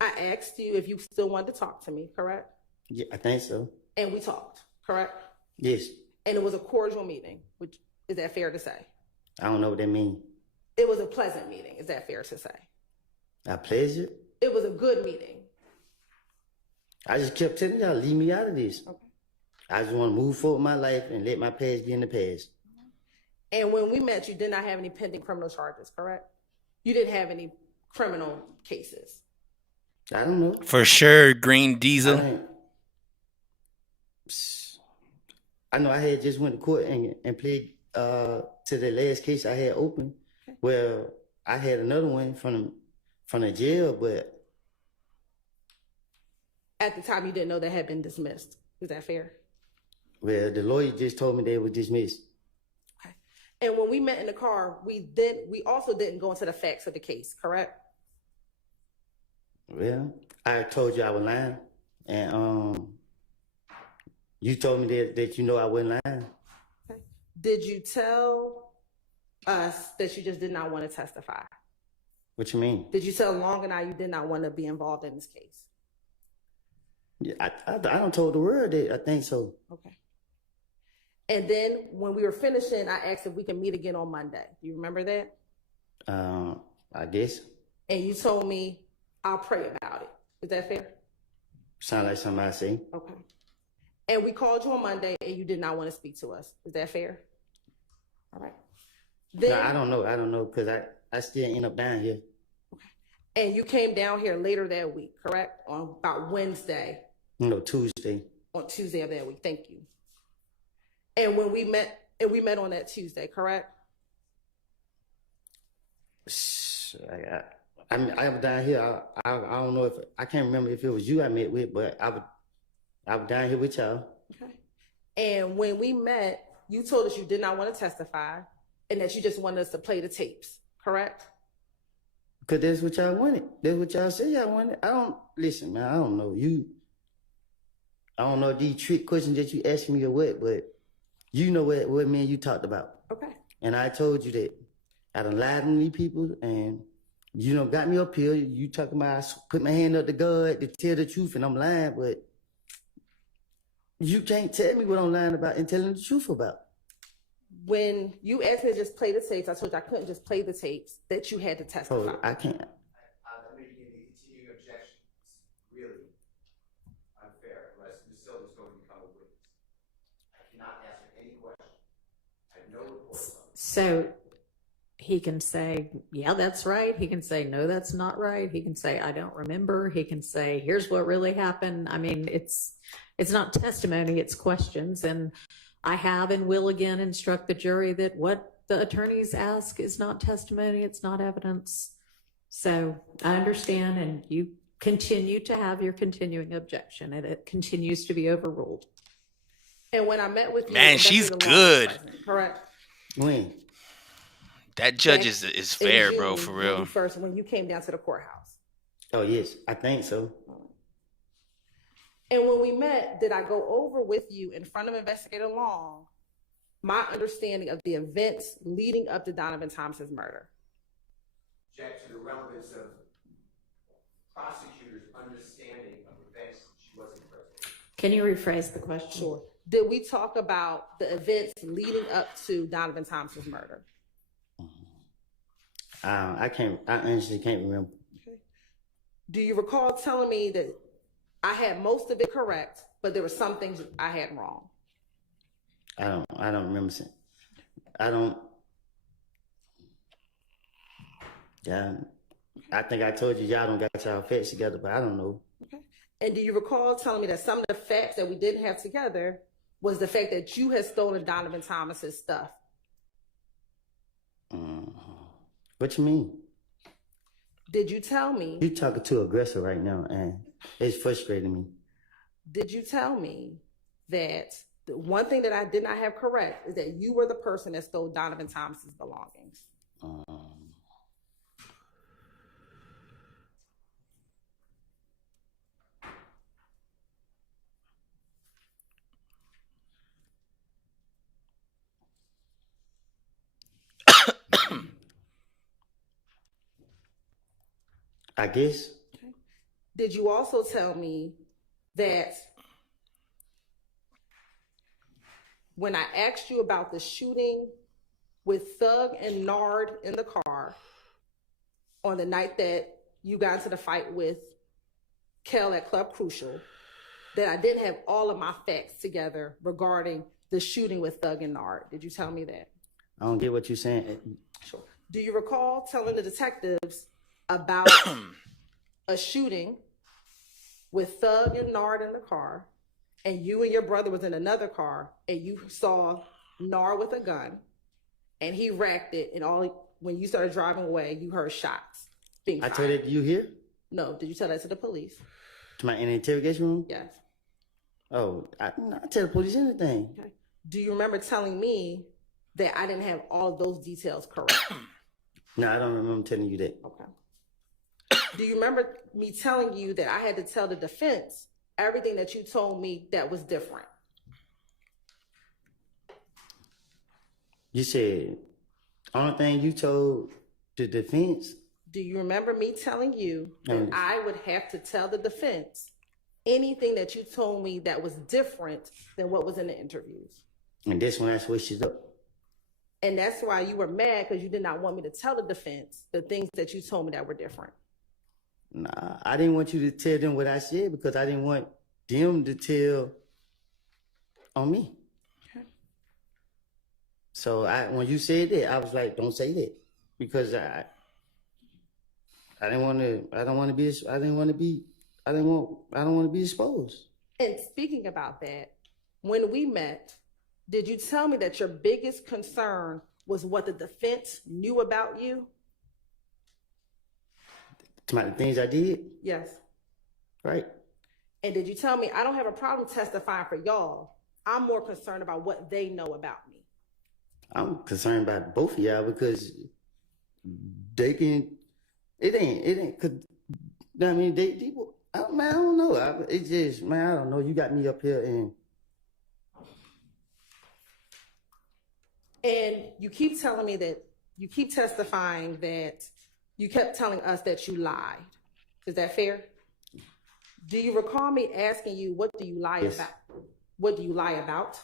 I asked you if you still wanted to talk to me, correct? Yeah, I think so. And we talked, correct? Yes. And it was a cordial meeting, which is that fair to say? I don't know what that means. It was a pleasant meeting, is that fair to say? A pleasure? It was a good meeting. I just kept telling y'all, leave me out of this. Okay. I just want to move forward my life and let my past be in the past. And when we met, you did not have any pending criminal charges, correct? You didn't have any criminal cases. I don't know. For sure, Green Diesel. I know I had just went to court and played to the last case I had open. Well, I had another one from the jail, but at the time you didn't know that had been dismissed. Is that fair? Well, the lawyer just told me they were dismissed. Okay. And when we met in the car, we also didn't go into the facts of the case, correct? Well, I told you I was lying, and you told me that you know I wasn't lying. Okay. Did you tell us that you just did not want to testify? What you mean? Did you tell Long and I you did not want to be involved in this case? Yeah, I don't told the world that I think so. Okay. And then when we were finishing, I asked if we can meet again on Monday. Do you remember that? I guess. And you told me I'll pray about it. Is that fair? Sound like something I say. Okay. And we called you on Monday and you did not want to speak to us. Is that fair? All right. Then, no, I don't know, because I still end up down here. Okay. And you came down here later that week, correct? On about Wednesday. No, Tuesday. On Tuesday of that week. Thank you. And when we met on that Tuesday, correct? I was down here. I don't know if I can't remember if it was you I met with, but I was down here with y'all. Okay. And when we met, you told us you did not want to testify and that you just wanted us to play the tapes, correct? Because that's what y'all wanted. That's what y'all said y'all wanted. Listen, man, I don't know. I don't know these trick questions that you asked me or what, but you know what me and you talked about. Okay. And I told you that I done lied to these people and you know, got me up here. You talking about I put my hand up to God to tell the truth and I'm lying, but you can't tell me what I'm lying about and telling the truth about. When you asked me to just play the tapes, I told you I couldn't just play the tapes, that you had to testify. Oh, I can't. Let me give you a continuing objection. It's really unfair unless Ms. Silva's going to become a witness. I cannot answer any question. I have no report. So he can say, yeah, that's right. He can say, no, that's not right. He can say, I don't remember. He can say, here's what really happened. I mean, it's not testimony, it's questions. And I have and will again instruct the jury that what the attorneys ask is not testimony, it's not evidence. So I understand, and you continue to have your continuing objection, and it continues to be overruled. And when I met with you, man, she's good. Correct. When? That judge is fair, June, bro, for real. When you came down to the courthouse. Oh, yes, I think so. And when we met, did I go over with you in front of Investigator Long my understanding of the events leading up to Donovan Thomas's murder? Object to the relevance of prosecutors' understanding of events she wasn't present. Can you rephrase the question? Sure. Did we talk about the events leading up to Donovan Thomas's murder? I honestly can't remember. Okay. Do you recall telling me that I had most of it correct, but there were some things I had wrong? I don't remember. Yeah, I think I told you y'all don't got y'all facts together, but I don't know. Okay. And do you recall telling me that some of the facts that we didn't have together was the fact that you had stolen Donovan Thomas's stuff? What you mean? Did you tell me? You talking too aggressive right now, and it's frustrating me. Did you tell me that the one thing that I did not have correct is that you were the person that stole Donovan Thomas's belongings? I guess. Okay. Did you also tell me that when I asked you about the shooting with Thug and Nard in the car on the night that you got into the fight with Kel at Club Crucial, that I didn't have all of my facts together regarding the shooting with Thug and Nard? Did you tell me that? I don't get what you're saying. Sure. Do you recall telling the detectives about a shooting with Thug and Nard in the car, and you and your brother was in another car, and you saw Nard with a gun, and he racked it, and when you started driving away, you heard shots being fired? I told it to you here? No. Did you tell that to the police? To my in the interrogation room? Yes. Oh, I tell the police anything. Okay. Do you remember telling me that I didn't have all of those details correct? No, I don't remember telling you that. Okay. Do you remember me telling you that I had to tell the defense everything that you told me that was different? You said, only thing you told the defense? Do you remember me telling you that I would have to tell the defense anything that you told me that was different than what was in the interviews? And that's when I switched it up. And that's why you were mad, because you did not want me to tell the defense the things that you told me that were different. Nah, I didn't want you to tell them what I said because I didn't want them to tell on me. Okay. So when you said that, I was like, don't say that, because I don't want to be exposed. And speaking about that, when we met, did you tell me that your biggest concern was what the defense knew about you? The things I did? Yes. Right. And did you tell me I don't have a problem testifying for y'all? I'm more concerned about what they know about me. I'm concerned about both of y'all because it ain't, cause, I mean, I don't know. I don't know. You got me up here and you keep telling me that you keep testifying that you kept telling us that you lied. Is that fair? Do you recall me asking you, what do you lie about? What do you lie about?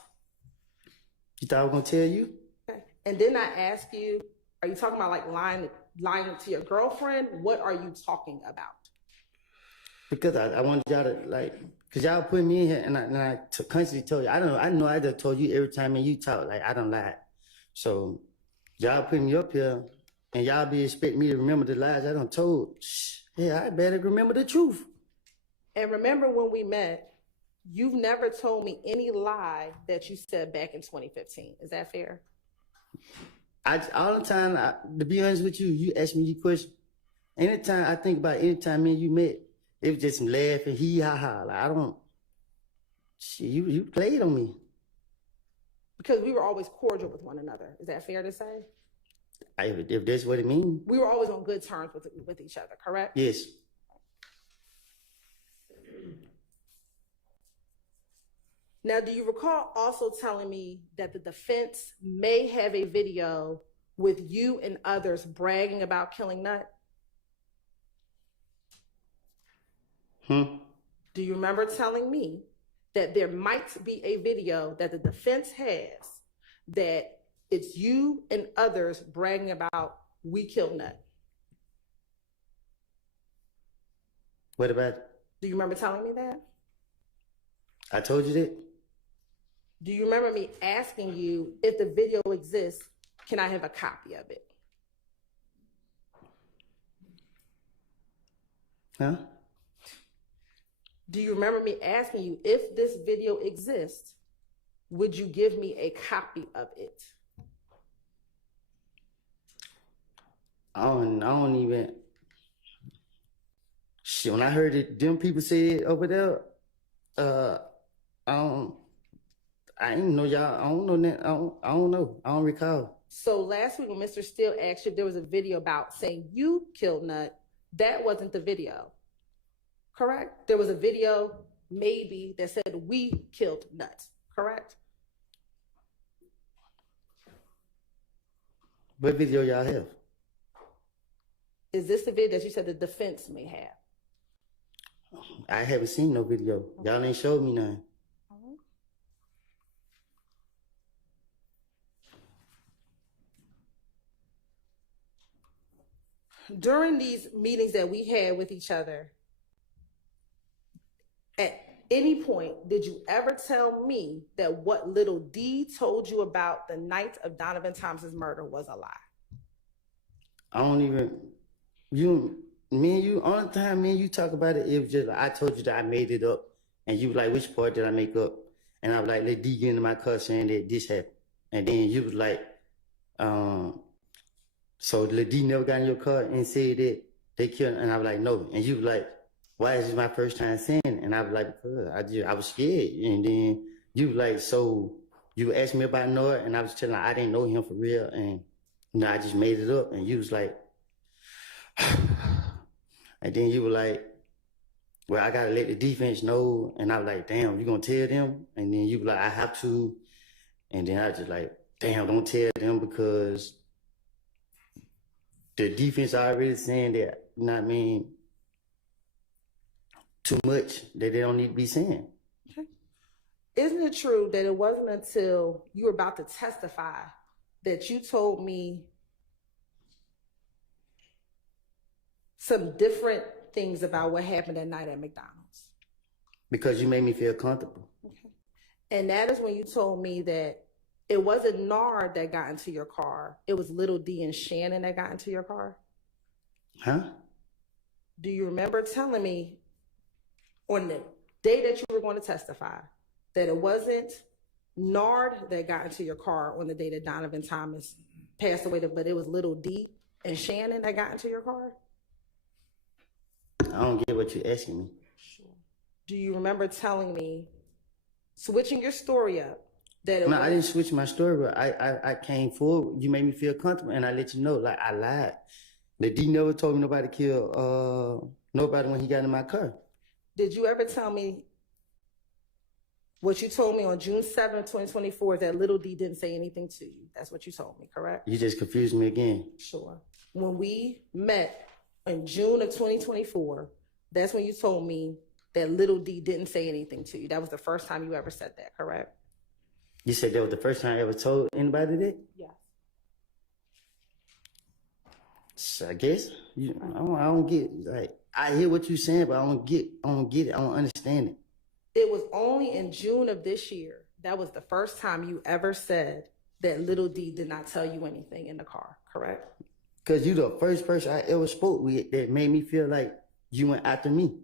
You thought I was going to tell you? Okay. And then I ask you, are you talking about like lying to your girlfriend? What are you talking about? Because I wanted y'all to, like, because y'all put me in here and I constantly told you, I know I just told you every time you talk, like, I don't lie. So y'all put me up here and y'all be expecting me to remember the lies I done told. Yeah, I better remember the truth. And remember when we met, you've never told me any lie that you said back in 2015. Is that fair? All the time, to be honest with you, you ask me these questions. Anytime I think about anytime me and you met, it was just some laughing, hee ha ha. Like, you played on me. Because we were always cordial with one another. Is that fair to say? If that's what it means. We were always on good terms with each other, correct? Yes. Now, do you recall also telling me that the defense may have a video with you and others bragging about killing Nut? Do you remember telling me that there might be a video that the defense has that it's you and others bragging about, we killed Nut? What about it? Do you remember telling me that? I told you that. Do you remember me asking you, if the video exists, can I have a copy of it? Huh? Do you remember me asking you, if this video exists, would you give me a copy of it? I don't even. Shit, when I heard it, them people say it over there, I didn't know y'all. I don't know that. I don't know. I don't recall. So last week when Mr. Steele asked you if there was a video about saying you killed Nut, that wasn't the video, correct? There was a video maybe that said we killed Nut, correct? What video y'all have? Is this the video that you said the defense may have? I haven't seen no video. Y'all ain't showed me none. During these meetings that we had with each other, at any point, did you ever tell me that what Little D told you about the night of Donovan Thomas's murder was a lie? I don't even, me and you, only time me and you talk about it, it was just like, I told you that I made it up. And you was like, which part did I make up? And I was like, let D get into my car saying that this happened. And then you was like, so let D never got in your car and said that they killed, and I was like, no. And you was like, why is this my first time saying it? And I was like, because I was scared. And then you was like, so you asked me about Noah, and I was telling her I didn't know him for real. And I just made it up. And you was like, and then you were like, well, I got to let the defense know. And I was like, damn, you going to tell them? And then you were like, I have to. And then I was just like, damn, don't tell them because the defense already saying that, you know what I mean, too much that they don't need to be saying. Okay. Isn't it true that it wasn't until you were about to testify that you told me some different things about what happened that night at McDonald's? Because you made me feel comfortable. Okay. And that is when you told me that it wasn't Nard that got into your car. It was Little D and Shannon that got into your car. Huh? Do you remember telling me on the day that you were going to testify that it wasn't Nard that got into your car on the day that Donovan Thomas passed away, but it was Little D and Shannon that got into your car? I don't get what you're asking me. Sure. Do you remember telling me, switching your story up, that I didn't switch my story, but I came forward. You made me feel comfortable, and I let you know, like, I lied. The D never told me nobody killed nobody when he got in my car. Did you ever tell me what you told me on June 7th, 2024, that Little D didn't say anything to you? That's what you told me, correct? You just confused me again. Sure. When we met in June of 2024, that's when you told me that Little D didn't say anything to you. That was the first time you ever said that, correct? You said that was the first time I ever told anybody that? Yes. So I guess I don't get, like, I hear what you're saying, but I don't get it. I don't understand it. It was only in June of this year, that was the first time you ever said that Little D did not tell you anything in the car, correct? Because you the first person I ever spoke with that made me feel like you went after me.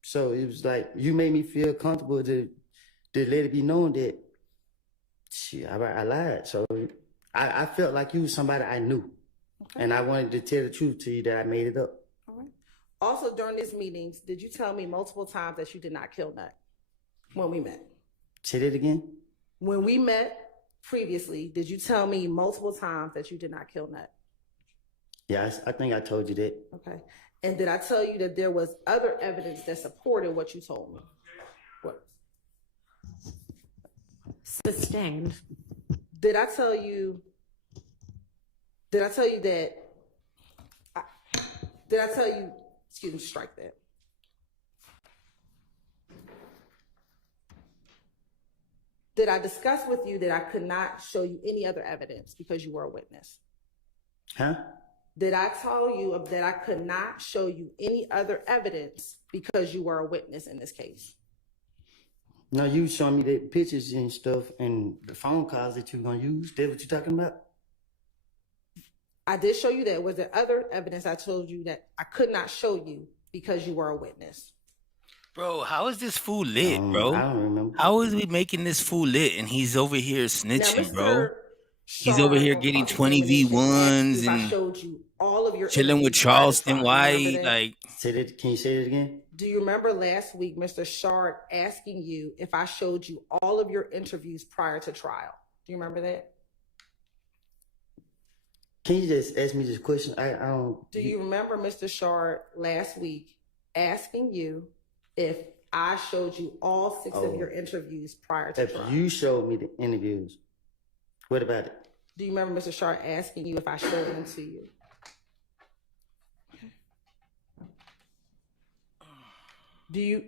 So it was like, you made me feel comfortable to let it be known that, shit, I lied. So I felt like you was somebody I knew. Okay. And I wanted to tell the truth to you that I made it up. All right. Also, during these meetings, did you tell me multiple times that you did not kill Nut when we met? Say that again? When we met previously, did you tell me multiple times that you did not kill Nut? Yeah, I think I told you that. Okay. And did I tell you that there was other evidence that supported what you told me? What? Sustained. Did I tell you that, excuse me, strike that. Did I discuss with you that I could not show you any other evidence because you were a witness? Huh? Did I tell you that I could not show you any other evidence because you were a witness in this case? No, you showing me the pictures and stuff and the phone calls that you're going to use. That's what you're talking about? I did show you that. Was there other evidence I told you that I could not show you because you were a witness? Bro, how is this fool lit, bro? I don't remember. How is we making this fool lit and he's over here snitching, now, bro? He's over here getting 20 V1s and showed you all of your chilling with Charleston White. Like, can you say it again? Do you remember last week, Mr. Shard asking you if I showed you all of your interviews prior to trial? Do you remember that? Can you just ask me this question? I don't. Do you remember Mr. Shard last week asking you if I showed you all 6 of your interviews prior to trial? If you showed me the interviews, what about it? Do you remember Mr. Sharp asking you if I showed them to you? Do you,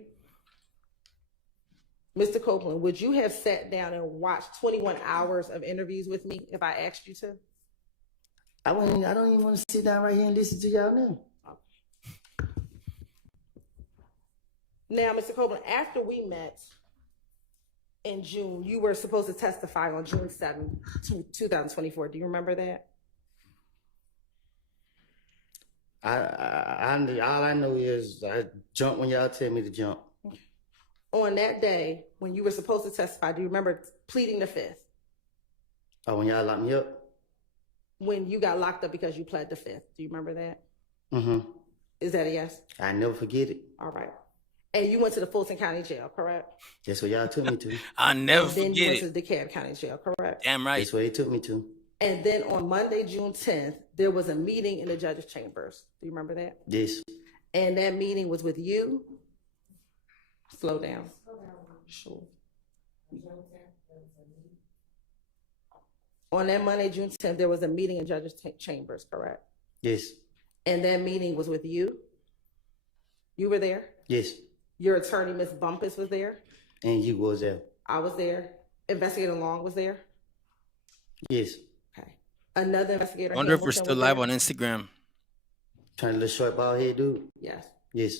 Mr. Copeland, would you have sat down and watched 21 hours of interviews with me if I asked you to? I don't even want to sit down right here and listen to y'all now. Now, Mr. Copeland, after we met in June, you were supposed to testify on June 7th, 2024. Do you remember that? All I know is I jump when y'all tell me to jump. On that day, when you were supposed to testify, do you remember pleading the fifth? Oh, when y'all locked me up? When you got locked up because you pled the fifth. Do you remember that? Mm-hmm. Is that a yes? I never forget it. All right. And you went to the Fulton County Jail, correct? That's what y'all took me to. I never forget it. Then you went to it. the DeKalb County Jail, correct? Damn right. That's where they took me to. And then on Monday, June 10th, there was a meeting in the judge's chambers. Do you remember that? Yes. And that meeting was with you. Slow down. Sure. On that Monday, June 10th, there was a meeting in judge's chambers, correct? Yes. And that meeting was with you? You were there? Yes. Your attorney, Ms. Bumpus, was there? And you was there? I was there. Investigator Long was there? Yes. Okay. Another investigator. Wonder if we're still live on Instagram. Trying to look short bald head dude? Yes. Yes.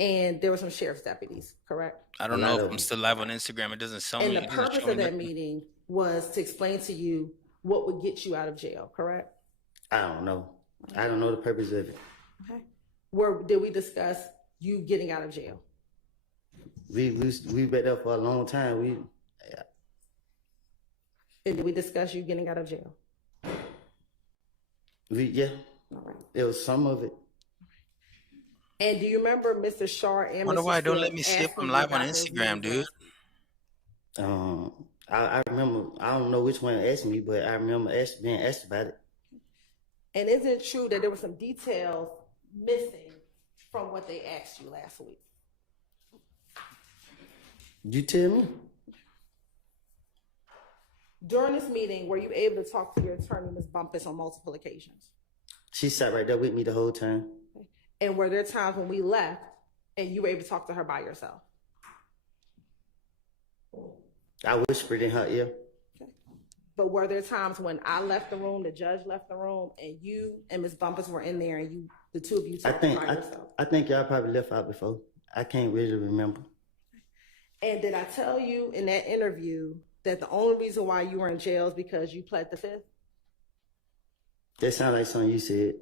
And there were some sheriff's deputies, correct? I don't know if I'm still live on Instagram. It doesn't show me. And the purpose of that meeting was to explain to you what would get you out of jail, correct? I don't know. I don't know the purpose of it. Okay. Did we discuss you getting out of jail? We been there for a long time. And did we discuss you getting out of jail? Yeah. All right. It was some of it. And do you remember Mr. Shar and Wonder Mr. why don't Smith let me see if asking I'm you live on about those Instagram, dude. I remember, I don't know which one asked me, but I remember being asked about it. And is it true that there were some details missing from what they asked you last week? You tell me. During this meeting, were you able to talk to your attorney, Ms. Bumpus, on multiple occasions? She sat right there with me the whole time. And were there times when we left and you were able to talk to her by yourself? I whispered in her ear. Okay. But were there times when I left the room, the judge left the room, and you and Ms. Bumpus were in there and the two of you talked by yourself? I think y'all probably left out before. I can't really remember. And did I tell you in that interview that the only reason why you were in jail is because you pled the fifth? That sounds like something you said.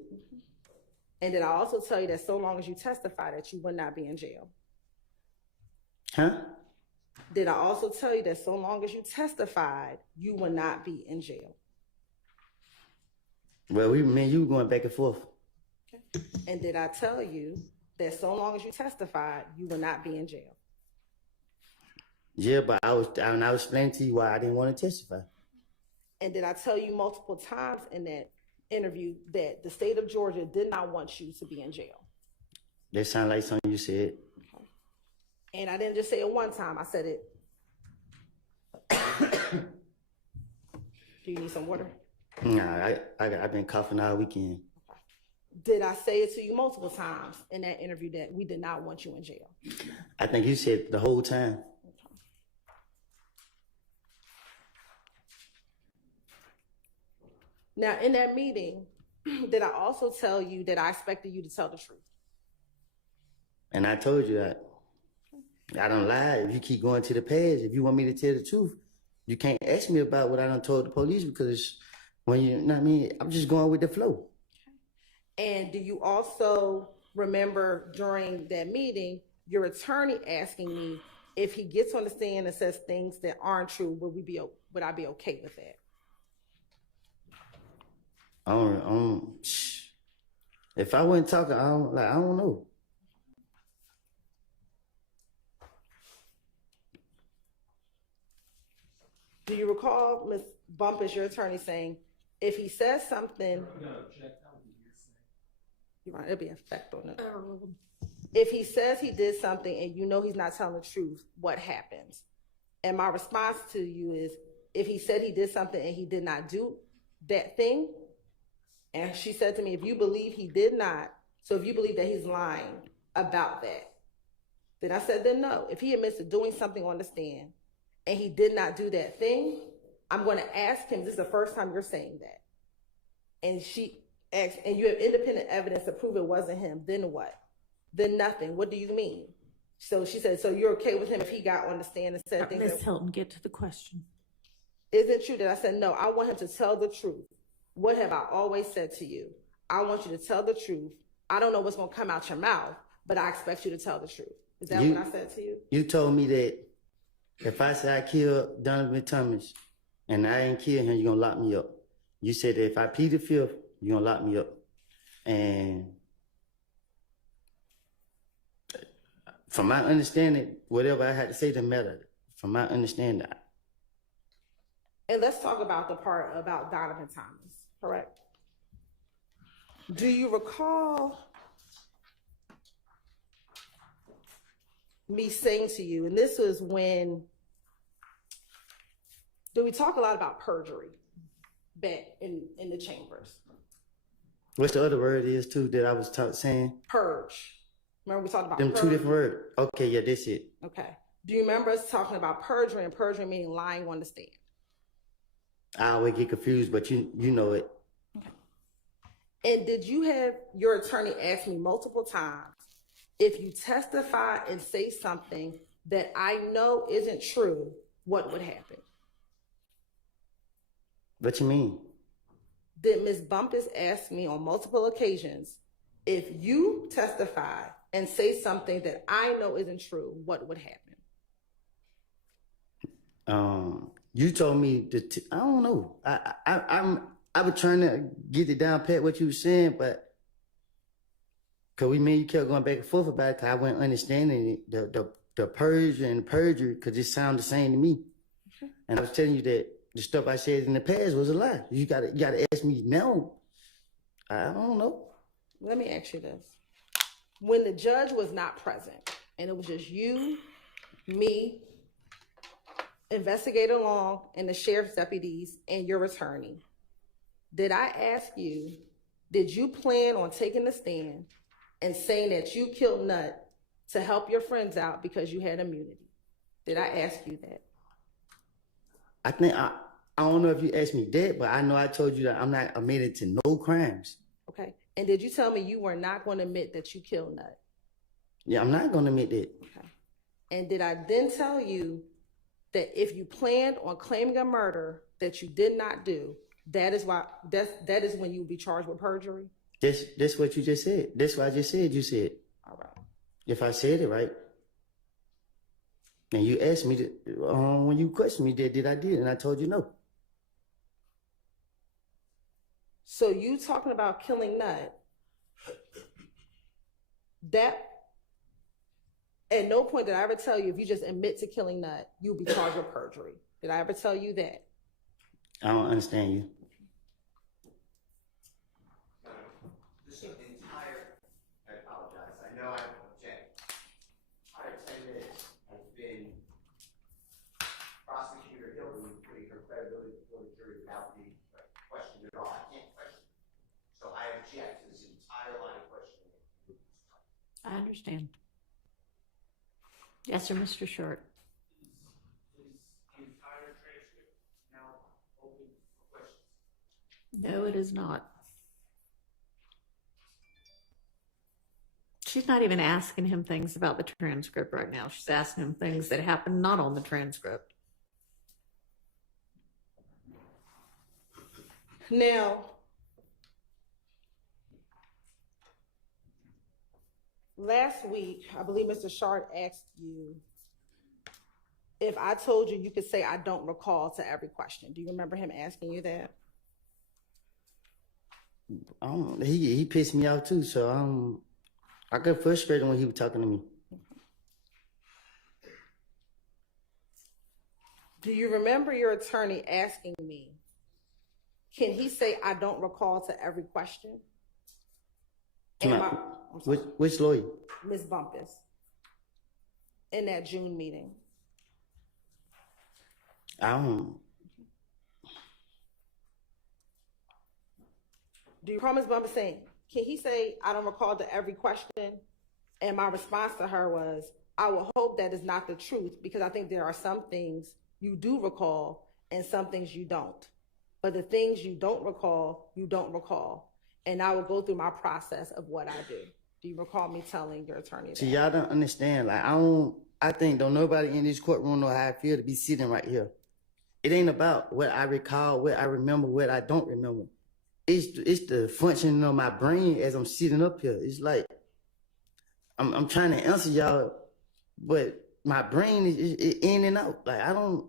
And did I also tell you that so long as you testify that you would not be in jail? Huh? Did I also tell you that so long as you testified, you would not be in jail? Well, me and you were going back and forth. Okay. And did I tell you that so long as you testified, you would not be in jail? Yeah, but I was explaining to you why I didn't want to testify. And did I tell you multiple times in that interview that the state of Georgia did not want you to be in jail? That sounds like something you said. Okay. And I didn't just say it one time, I said it. Do you need some water? Nah, I've been coughing all weekend. Okay. Did I say it to you multiple times in that interview that we did not want you in jail? I think you said the whole time. Now, in that meeting, did I also tell you that I expected you to tell the truth? And I told you that. I don't lie. If you keep going to the past, if you want me to tell the truth, you can't ask me about what I done told the police because when you know what I mean, I'm just going with the flow. And do you also remember during that meeting, your attorney asking me if he gets on the stand and says things that aren't true, would I be okay with that? If I wasn't talking, I don't know. Do you recall Ms. Bumpus, your attorney, saying, if he says something, you're right, it'll be an effect on it. If he says he did something and you know he's not telling the truth, what happens? And my response to you is, if he said he did something and he did not do that thing? And she said to me, if you believe he did not, so if you believe that he's lying about that, then I said, then no. If he admits to doing something on the stand and he did not do that thing, I'm going to ask him, this is the first time you're saying that. And she asked, and you have independent evidence to prove it wasn't him, then what? Then nothing. What do you mean? So she said, so you're okay with him if he got on the stand and said things? Ms. Hilton, get to the question. Is it true that I said, no, I want him to tell the truth. What have I always said to you? I want you to tell the truth. I don't know what's going to come out your mouth, but I expect you to tell the truth. Is that what I said to you? You told me that if I say I killed Donovan Thomas and I ain't killed him, you're going to lock me up. You said that if I plead the fifth, you're going to lock me up. And from my understanding, whatever I had to say doesn't matter. From my understanding. And let's talk about the part about Donovan Thomas, correct? Do you recall me saying to you, and this was when, we talk a lot about perjury back in the chambers. What's the other word is too that I was saying? Purge. Remember we talked about them purge? 2 different words. Okay, yeah, that's it. Okay. Do you remember us talking about perjury and perjury meaning lying on the stand? I always get confused, but you know it. Okay. And did you have your attorney ask me multiple times, if you testify and say something that I know isn't true, what would happen? What you mean? Did Ms. Bumpus ask me on multiple occasions, if you testify and say something that I know isn't true, what would happen? You told me that I don't know. I was trying to get it down pat what you were saying, but cause you kept going back and forth about it, cause I wasn't understanding it, the purge and perjury, cause it sounded the same to me. Okay. And I was telling you that the stuff I said in the past was a lie. You gotta ask me now. I don't know. Let me ask you this. When the judge was not present and it was just you, me, Investigator Long, and the sheriff's deputies and your attorney, did I ask you, did you plan on taking the stand and saying that you killed Nut to help your friends out because you had immunity? Did I ask you that? I think I don't know if you asked me that, but I know I told you that I'm not admitted to no crimes. Okay. And did you tell me you were not going to admit that you killed Nut? Yeah, I'm not going to admit that. Okay. And did I then tell you that if you planned on claiming a murder that you did not do, that is when you would be charged with perjury? That's what you just said. That's what I just said. You said. All right. If I said it right. And you asked me when you questioned me that did I did, and I told you no. So you talking about killing Nut, that at no point did I ever tell you if you just admit to killing Nut, you'll be charged with perjury. Did I ever tell you that? I don't understand you. I apologize. I know I don't object. Entire 10 minutes has been Prosecutor Hilton putting her credibility before the jury without being questioned at all. I can't question. So I object to this entire line of questioning. I understand. Yes, sir, Mr. Short. No, it is not. She's not even asking him things about the transcript right now. She's asking him things that happened not on the transcript. Now, last week, I believe Mr. Short asked you if I told you you could say I don't recall to every question. Do you remember him asking you that? He pissed me off too, so I got frustrated when he was talking to me. Do you remember your attorney asking me, can he say I don't recall to every question? Which lawyer? Ms. Bumpus. In that June meeting. I don't. Do you recall Ms. Bumba saying, can he say, I don't recall to every question? And my response to her was, I will hope that is not the truth, because I think there are some things you do recall and some things you don't. But the things you don't recall, you don't recall. And I will go through my process of what I do. Do you recall me telling your attorney that? See, y'all don't understand. Like, I think don't nobody in this courtroom know how I feel to be sitting right here. It ain't about what I recall, what I remember, what I don't remember. It's the functioning of my brain as I'm sitting up here. It's like, I'm trying to answer y'all, but my brain is in and out. Like, I don't,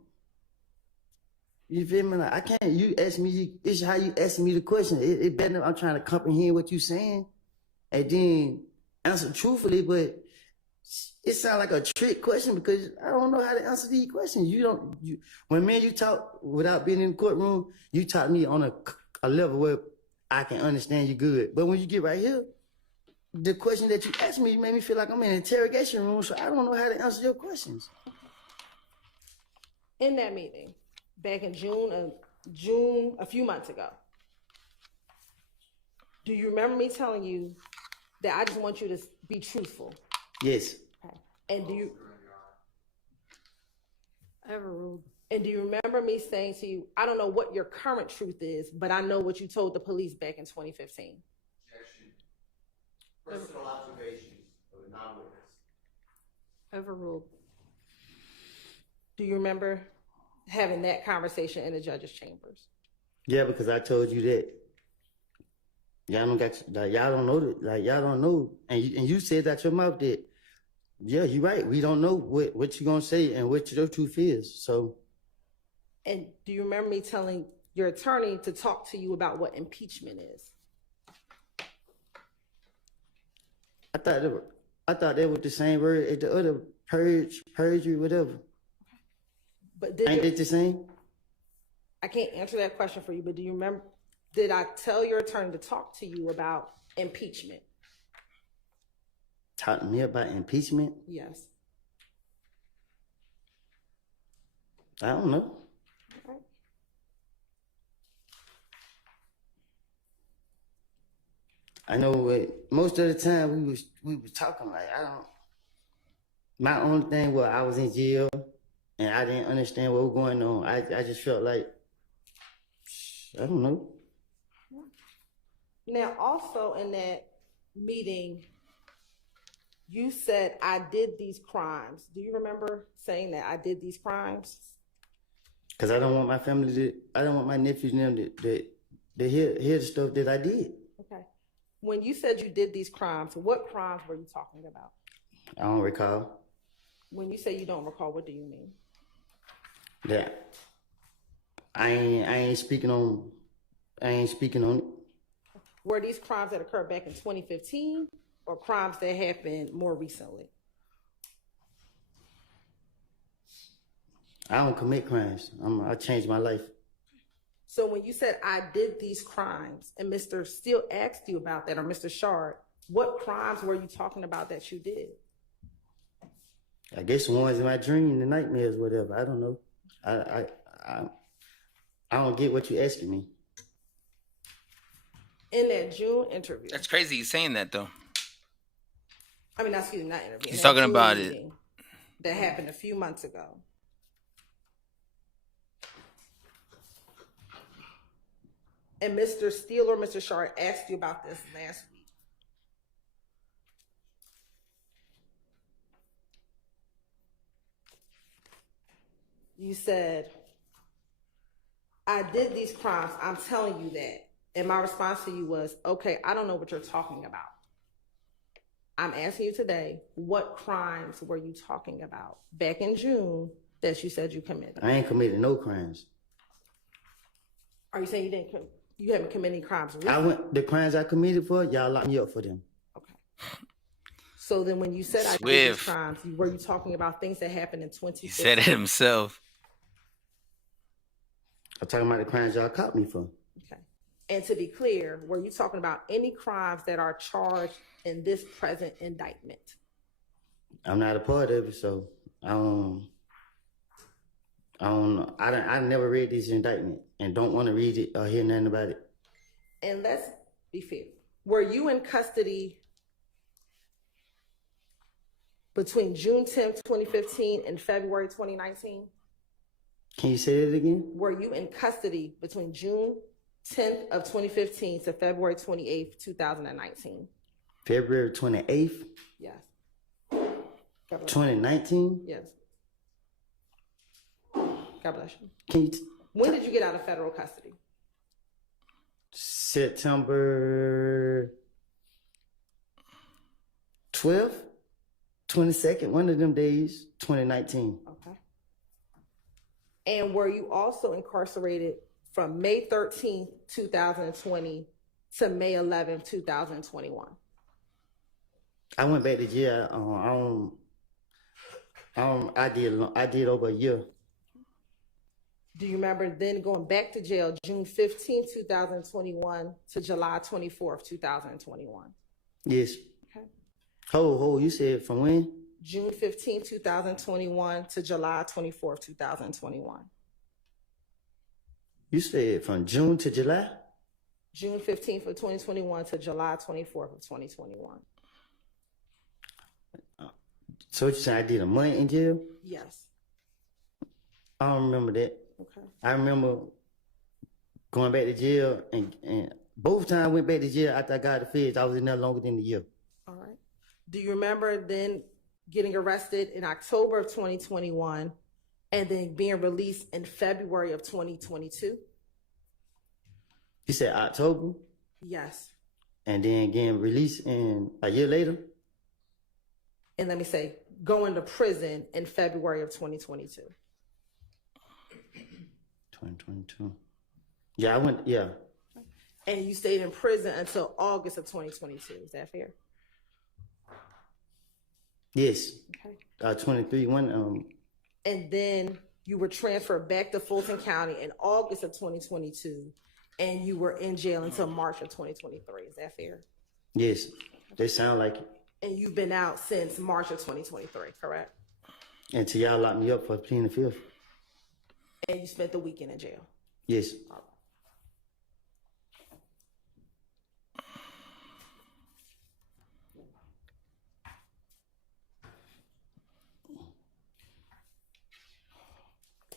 you feel me? Like, I can't, you ask me, it's how you ask me the question. It better, I'm trying to comprehend what you're saying and then answer truthfully, but it sounds like a trick question because I don't know how to answer these questions. When me and you talk without being in the courtroom, you taught me on a level where I can understand you good. But when you get right here, the question that you asked me, you made me feel like I'm in an interrogation room, so I don't know how to answer your questions. In that meeting, back in June, a few months ago, do you remember me telling you that I just want you to be truthful? Yes. Okay. And do you overruled? And do you remember me saying to you, I don't know what your current truth is, but I know what you told the police back in 2015? Personal observations of a non-witness. Overruled. Do you remember having that conversation in the judge's chambers? Yeah, because I told you that. Y'all don't know that. Like, y'all don't know. And you said that your mouth that, yeah, you're right. We don't know what you're going to say and what your truth is. So. And do you remember me telling your attorney to talk to you about what impeachment is? I thought that was the same word as the other perjury, whatever. But ain't it the same? I can't answer that question for you, but do you remember, did I tell your attorney to talk to you about impeachment? Talk to me about impeachment? Yes. I don't know. Okay. I know most of the time we was talking like, my only thing was I was in jail and I didn't understand what was going on. I just felt like, I don't know. Now, also in that meeting, you said, I did these crimes. Do you remember saying that I did these crimes? Because I don't want my family I don't want my nephews and them to hear the stuff that I did. Okay. When you said you did these crimes, what crimes were you talking about? I don't recall. When you say you don't recall, what do you mean? That I ain't speaking on it. Were these crimes that occurred back in 2015 or crimes that happened more recently? I don't commit crimes. I changed my life. So when you said I did these crimes and Mr. Steele asked you about that, or Mr. Shard, what crimes were you talking about that you did? I guess the ones in my dream, the nightmares, whatever. I don't know. I don't get what you're asking me. In that June interview. That's crazy he's saying that, though. I mean, excuse me, not interview. He's talking about it. That happened a few months ago. And Mr. Steele or Mr. Shard asked you about this last week. You said, I did these crimes. I'm telling you that. And my response to you was, okay, I don't know what you're talking about. I'm asking you today, what crimes were you talking about back in June that you said you committed? I ain't committed no crimes. Are you saying you haven't committed any crimes recently? The crimes I committed for, y'all locked me up for them. Okay. So then when you said I did these crimes, were you talking about things that happened in 2015? He said it himself. I'm talking about the crimes y'all caught me for. Okay. And to be clear, were you talking about any crimes that are charged in this present indictment? I'm not a part of it, so I don't know. I never read this indictment and don't want to read it or hear nothing about it. And let's be fair. Were you in custody between June 10th, 2015 and February 2019? Can you say that again? Were you in custody between June 10th of 2015 to February 28th, 2019? February 28th? Yes. 2019? Yes. God bless you. Can you When did you get out of federal custody? September 12th, 22nd, one of them days, 2019. Okay. And were you also incarcerated from May 13th, 2020 to May 11th, 2021? I went back to jail. I did over a year. Do you remember then going back to jail June 15th, 2021 to July 24th, 2021? Yes. Okay. You said from when? June 15th, 2021 to July 24th, 2021. You said from June to July? June 15th of 2021 to July 24th of 2021. So what you saying, I did a month in jail? Yes. I don't remember that. Okay. I remember going back to jail, and both times I went back to jail after I got the feds, I was in there longer than a year. All right. Do you remember then getting arrested in October of 2021 and then being released in February of 2022? You said October? Yes. And then getting released in a year later? And let me say, going to prison in February of 2022. 2022. Yeah, I went, yeah. And you stayed in prison until August of 2022. Is that fair? Yes. Okay. 23, And then you were transferred back to Fulton County in August of 2022, and you were in jail until March of 2023. Is that fair? Yes. They sound like it. And you've been out since March of 2023, correct? Until y'all locked me up for pleading the fifth. And you spent the weekend in jail. Yes.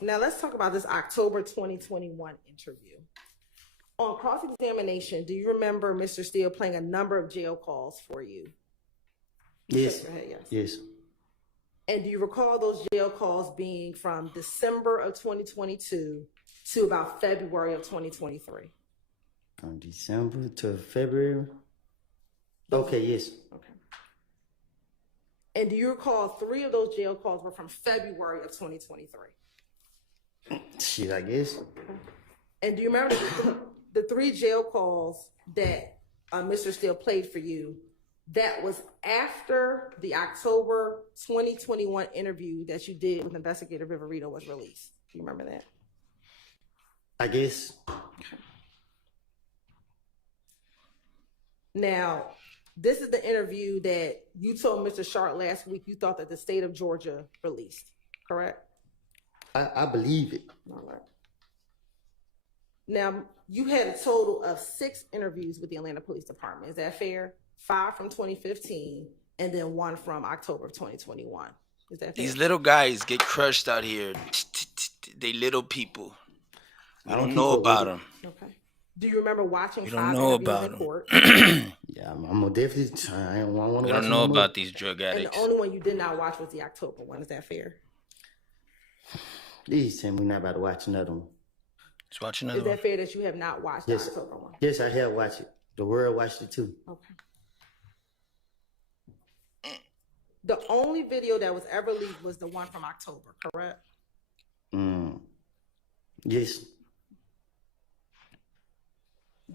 Now let's talk about this October 2021 interview. On cross-examination, do you remember Mr. Steele playing a number of jail calls for you? Yes. Yes. Yes. And do you recall those jail calls being from December of 2022 to about February of 2023? From December to February? Okay, yes. Okay. And do you recall 3 of those jail calls were from February of 2023? Shit, I guess. And do you remember the 3 jail calls that Mr. Steele played for you? That was after the October 2021 interview that you did with Investigator Viverito was released. Do you remember that? I guess. Now, this is the interview that you told Mr. Sharp last week you thought that the state of Georgia released, correct? I believe it. All right. Now, you had a total of 6 interviews with the Atlanta Police Department. Is that fair? 5 from 2015, and then 1 from October of 2021. Is that fair? These little guys get crushed out here. They little people. I don't know about them. Okay. Do you remember watching 5 know interviews about in them. court? Yeah, I'm gonna definitely. I don't want to. We don't know about these drug And addicts. the only one you did not watch was the October one. Is that fair? Please tell me we're not about to watch another one. Let's watch Is another that one. fair that you have not watched Yes. the October one? Yes, I have watched it. The world watched it too. Okay. The only video that was ever leaked was the one from October, correct? Yes.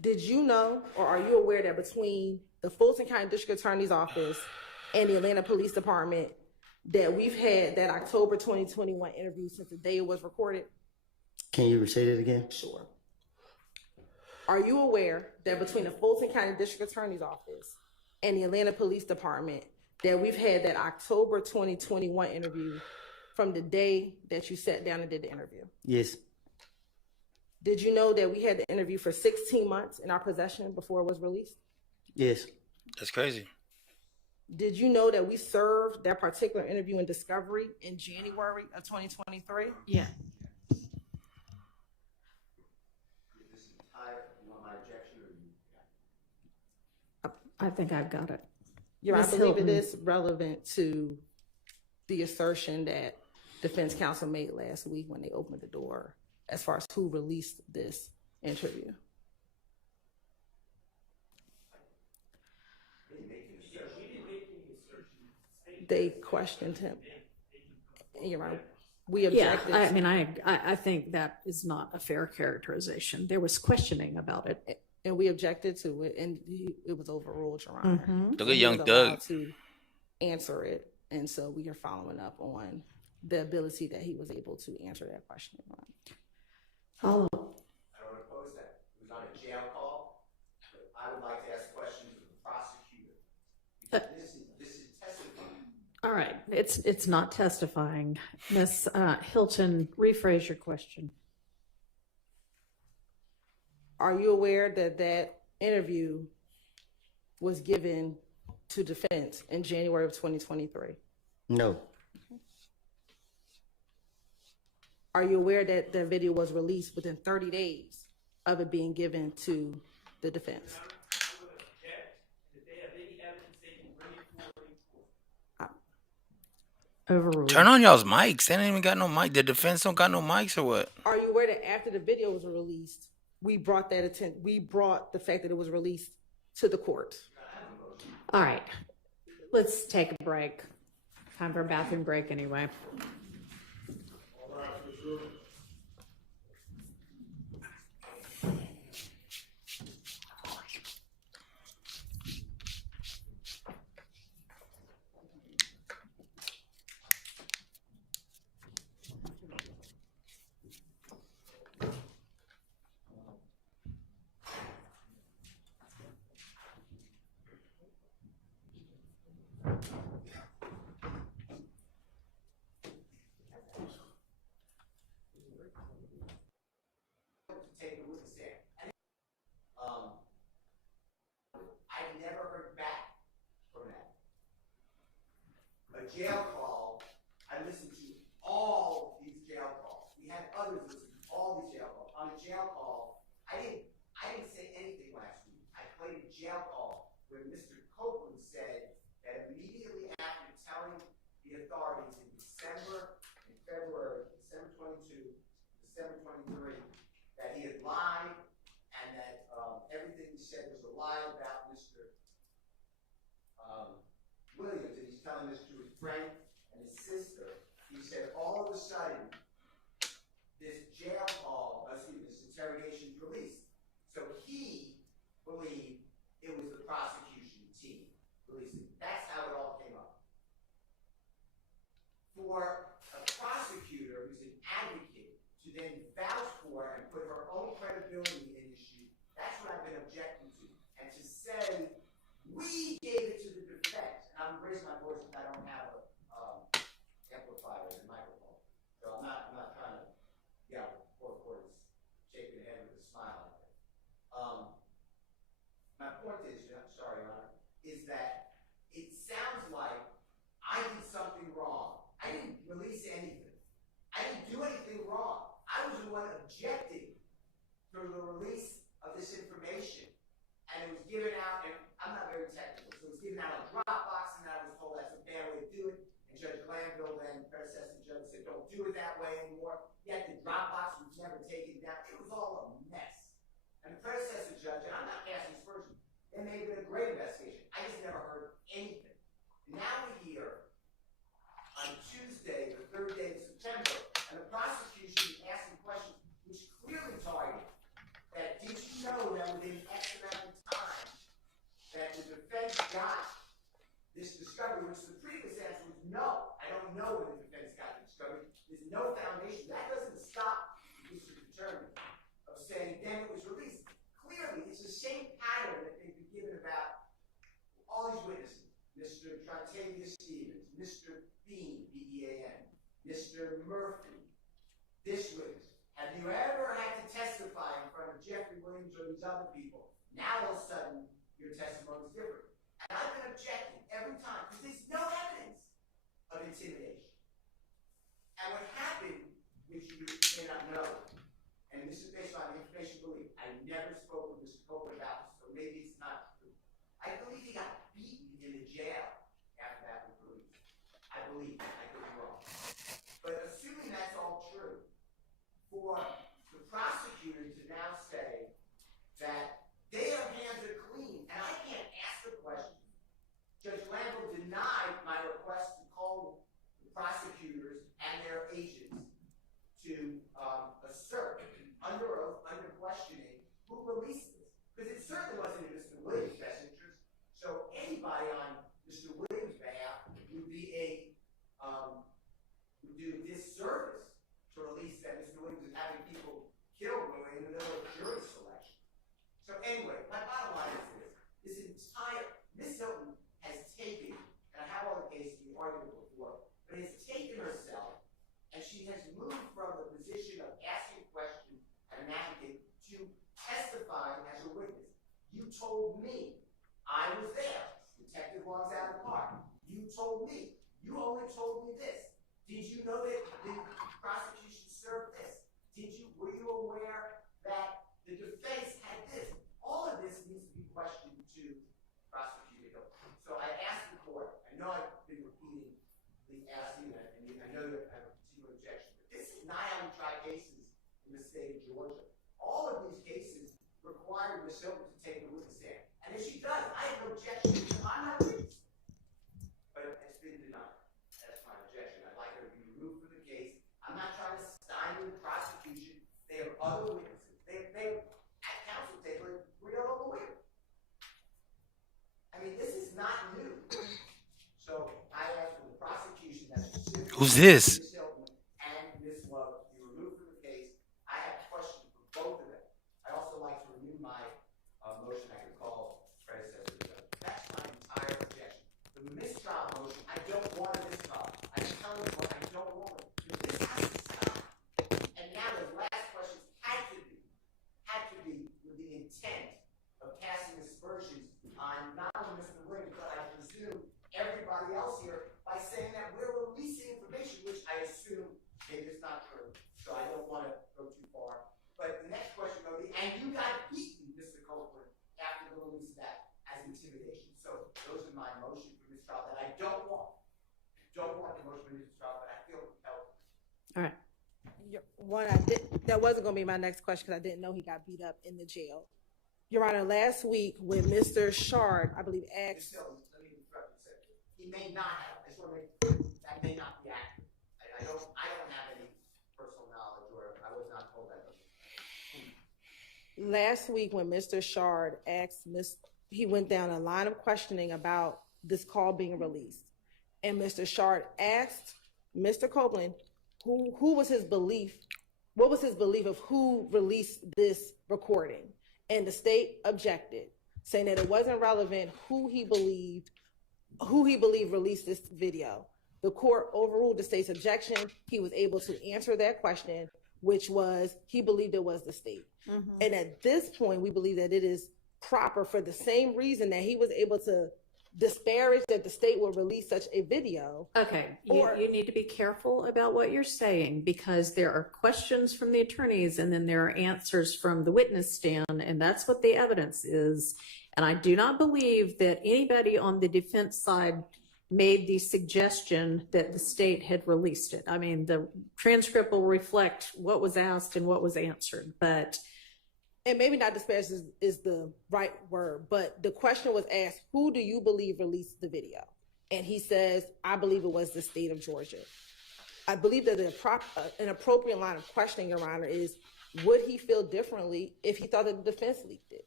Did you know, or are you aware that between the Fulton County District Attorney's Office and the Atlanta Police Department that we've had that October 2021 interview since the day it was recorded? Can you say that again? Sure. Are you aware that between the Fulton County District Attorney's Office and the Atlanta Police Department that we've had that October 2021 interview from the day that you sat down and did the interview? Yes. Did you know that we had the interview for 16 months in our possession before it was released? Yes. That's crazy. Did you know that we served that particular interview in discovery in January of 2023? Yeah. I think I've got it. I believe it is relevant to the assertion that defense counsel made last week when they opened the door as far as who released this interview. They questioned him. You're right. We objected. Yeah, I mean, I think that is not a fair characterization. There was questioning about it. And we objected to it, and it was overruled, Your Honor. Mm-hmm. Look at Young Doug to answer it, and so we are following up on the ability that he was able to answer that question. Follow up. I don't oppose that. It was on a jail call. But I would like to ask questions of the prosecutor. This is testifying. All right, it's not testifying. Ms. Hilton, rephrase your question. Are you aware that that interview was given to defense in January of 2023? No. Are you aware that the video was released within 30 days of it being given to the defense? Overruled. Turn on y'all's mics. They ain't even got no mic. The defense don't got no mics or what? Are you aware that after the video was released, we brought the fact that it was released to the court? All right, let's take a break. Time for a bathroom break anyway. Take a look at Sam. I never heard back from that. A jail call, I listened to all these jail calls. We had others listen to all these jail calls. On a jail call, I didn't say anything last week. I played a jail call where Mr. Copeland said that immediately after telling the authorities in December and February, December 22, December 23, that he had lied and that everything he said was a lie about Mr. Williams, and he's telling this to his friend and his sister. He said all of a sudden this interrogation is released. So he believed it was the prosecution team releasing it. That's how it all came up. For a prosecutor who's an advocate to then vouch for and put her own credibility in issue, that's what I've been objecting to. And to say, we gave it to the defense, and I'm raising my voice because I don't have a amplifier and microphone. So I'm not trying to, poor Court is shaking her head with a smile. My point is, sorry, Your Honor, is that it sounds like I did something wrong. I didn't release anything. I didn't do anything wrong. I was the one objecting for the release of this information. And it was given out, and I'm not very technical, so it was given out on Dropbox, and I was told that's a bad way to do it. And Judge Glanville, then predecessor judge, said, don't do it that way anymore. Yet the Dropbox was never taken down. It was all a mess. And the predecessor judge, and I'm not casting aspersions, it may have been a great investigation. I just never heard anything. And now we hear on Tuesday, the third day of September, and the prosecution is asking questions which clearly target that did you know that within X amount of time that the defense got this discovery, which the previous answer was no. I don't know when the defense got the discovery. There's no foundation. That doesn't stop the district attorney of saying then it was released. Clearly, it's the same pattern that they've been given about all these witnesses. Mr. Tratavius Stevens, Mr. Bean, B-E-A-N, Mr. Murphy. This witness Have you ever had to testify in front of Jeffrey Williams or these other people? Now all of a sudden, your testimony is different. And I've been objecting every time because there's no evidence of intimidation. And what happened, which you may not know, and this is based on information belief, I never spoke with Mr. Copeland about this, so maybe it's not true. I believe he got beaten in the jail after that was released. I believe, I could be wrong. But assuming that's all true, for the prosecutor to now say that their hands are clean, and I can't ask the question. Judge Lambo denied my request to call the prosecutors and their agents to assert under oath, under questioning, who released this. Because it certainly wasn't in Mr. Williams' best interest. So anybody on Mr. Williams' behalf would be would do a disservice to release that Mr. Williams is having people killed in the middle of jury selection. So anyway, my bottom line is this entire, Ms. Hilton has taken, and I have all the cases we argued before, but has taken herself, and she has moved from the position of asking questions and an advocate to testifying as a witness. You told me I was there. Detective Long's out of the park. You told me. You only told me this. Did you know that the prosecution served this? Were you aware that the defense had this? All of this needs to be questioned to Prosecutor Hill. So I asked the court, I know I've been repeatedly asking that, and I know you have a continual objection, but this is not how we try cases in the state of Georgia. All of these cases require Ms. Hilton to take a witness stand. And if she does, I have no objection to I'm not a witness. But it's been denied. That's my objection. I'd like her to be removed from the case. I'm not trying to stymie the prosecution. They have other witnesses. They at counsel table, we are all aware. I mean, this is not new. So I ask for the prosecution that's Who's this? Ms. Hilton and Ms. Love to be removed from the case. I have questions for both of them. I'd also like to renew my motion. I could call predecessor. That's my entire objection. The mistrial motion, I don't want a mistrial. I'm telling you what I don't want. This has to stop. And now the last questions had to be with the intent of casting aspersions on not only Mr. Williams, but I presume everybody else here by saying that we're releasing information, which I assume maybe it's not true. So I don't want to go too far. But the next question will be, and you got beaten, Mr. Copeland, after the release of that as intimidation. So those are my motions for mistrial that I don't want. Don't want the motion for mistrial, but I feel compelled. All right. That wasn't going to be my next question because I didn't know he got beat up in the jail. Your Honor, last week when Mr. Shard, I believe, asked. Let me interrupt you a second. He may not have. I just want to make clear that may not be accurate. I don't have any personal knowledge, or I was not told that. Last week when Mr. Shard asked he went down a line of questioning about this call being released. And Mr. Shard asked Mr. Copeland who was his belief, what was his belief of who released this recording? And the state objected, saying that it wasn't relevant who he believed released this video. The court overruled the state's objection. He was able to answer that question, which was he believed it was the state. Mm-hmm. And at this point, we believe that it is proper for the same reason that he was able to disparage that the state will release such a video. Okay, you need to be careful about what you're saying because there are questions from the attorneys and then there are answers from the witness stand, and that's what the evidence is. And I do not believe that anybody on the defense side made the suggestion that the state had released it. I mean, the transcript will reflect what was asked and what was answered, but and maybe not disparage is the right word, but the question was asked, who do you believe released the video? And he says, I believe it was the state of Georgia. I believe that an appropriate line of questioning, Your Honor, is would he feel differently if he thought that the defense leaked it?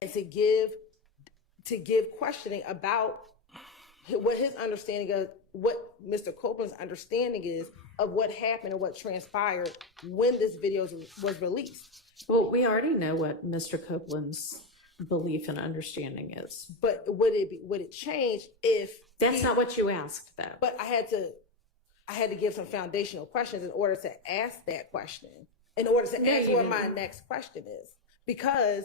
And to give questioning about what his understanding of, what Mr. Copeland's understanding is of what happened and what transpired when this video was released. Well, we already know what Mr. Copeland's belief and understanding is. But would it change if that's not what you asked, though? But I had to give some foundational questions in order to ask that question. in order to answer what my next question is. Because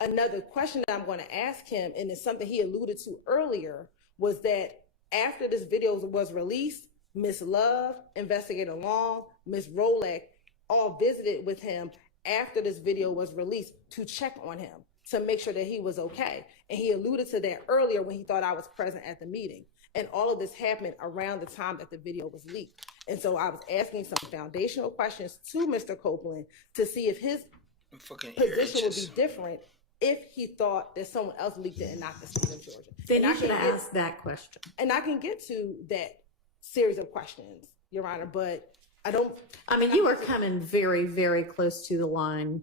another question that I'm going to ask him, and it's something he alluded to earlier, was that after this video was released, Miss Love, Investigator Long, Miss Rolek all visited with him after this video was released to check on him, to make sure that he was okay. And he alluded to that earlier when he thought I was present at the meeting. And all of this happened around the time that the video was leaked. And so I was asking some foundational questions to Mr. Copeland to see if his position would be different if he thought that someone else leaked it and not the state of Georgia. Then you should ask that question. And I can get to that series of questions, Your Honor, but I don't. I mean, you are coming very, very close to the line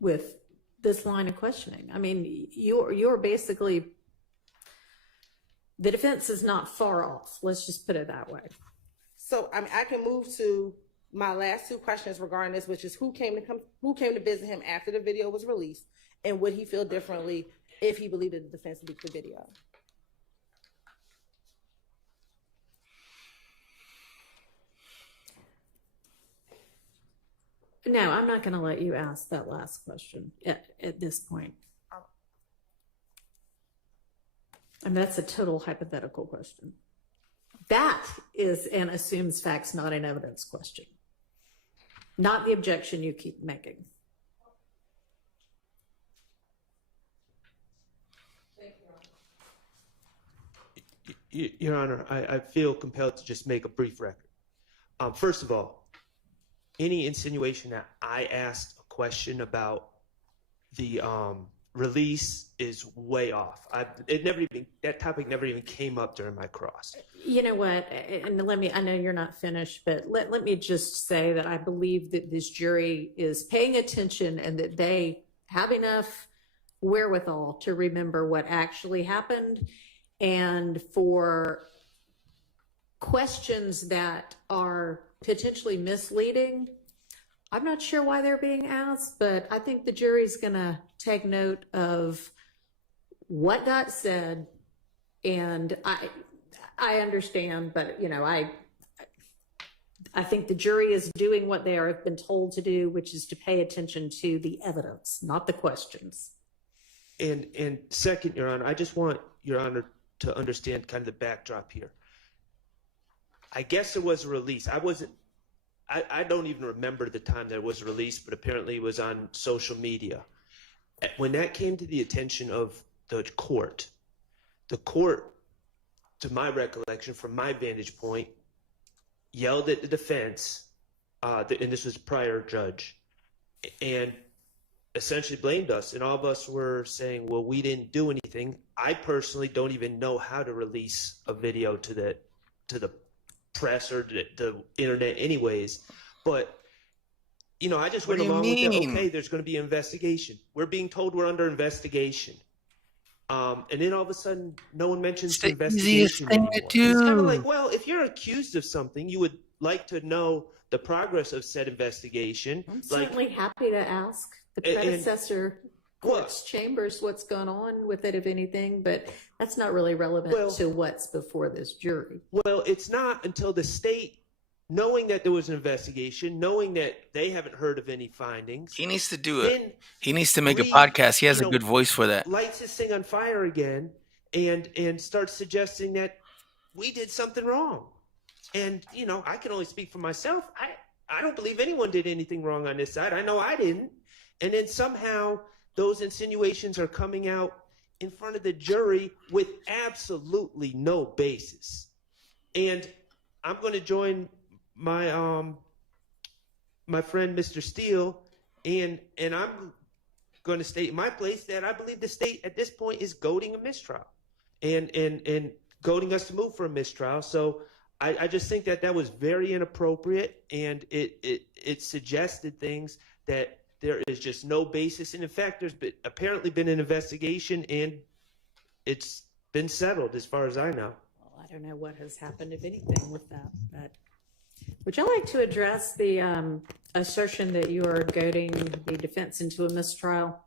with this line of questioning. I mean, you're basically, the defense is not far off. Let's just put it that way. So I mean, I can move to my last two questions regarding this, which is who came to visit him after the video was released, and would he feel differently if he believed that the defense leaked the video? No, I'm not going to let you ask that last question at this point. I mean, that's a total hypothetical question. That is an assumes facts, not an evidence question. Not the objection you keep making. Your Honor, I feel compelled to just make a brief record. First of all, any insinuation that I asked a question about the release is way off. That topic never even came up during my cross. You know what, and I know you're not finished, but let me just say that I believe that this jury is paying attention and that they have enough wherewithal to remember what actually happened, and for questions that are potentially misleading, I'm not sure why they're being asked, but I think the jury's gonna take note of what got said, and I understand, but you know, I think the jury is doing what they have been told to do, which is to pay attention to the evidence, not the questions. And second, Your Honor, I just want Your Honor to understand kind of the backdrop here. I guess there was a release. I don't even remember the time that it was released, but apparently it was on social media. When that came to the attention of the court, to my recollection, from my vantage point, yelled at the defense, and this was a prior judge, and essentially blamed us. And all of us were saying, well, we didn't do anything. I personally don't even know how to release a video to the press or the internet anyways. But, you know, I just went along with it. Okay, there's going to be an investigation. We're being told we're under investigation. And then all of a sudden, no one mentions the investigation anymore. It's kind of like, well, if you're accused of something, you would like to know the progress of said investigation. I'm certainly happy to ask the predecessor court's chambers what's going on with it, if anything, but that's not really relevant to what's before this jury. Well, it's not until the state, knowing that there was an investigation, knowing that they haven't heard of any findings. He needs to do it. He needs to make a podcast. He has a good voice for that. Lights this thing on fire again and starts suggesting that we did something wrong. And, you know, I can only speak for myself. I don't believe anyone did anything wrong on this side. I know I didn't. And then somehow those insinuations are coming out in front of the jury with absolutely no basis. And I'm going to join my my friend Mr. Steele, and I'm going to state in my place that I believe the state at this point is goading a mistrial and goading us to move for a mistrial. So I just think that was very inappropriate, and it suggested things that there is just no basis. And in fact, there's apparently been an investigation, and it's been settled as far as I know. Well, I don't know what has happened, if anything, with that. But would you like to address the assertion that you are goading the defense into a mistrial?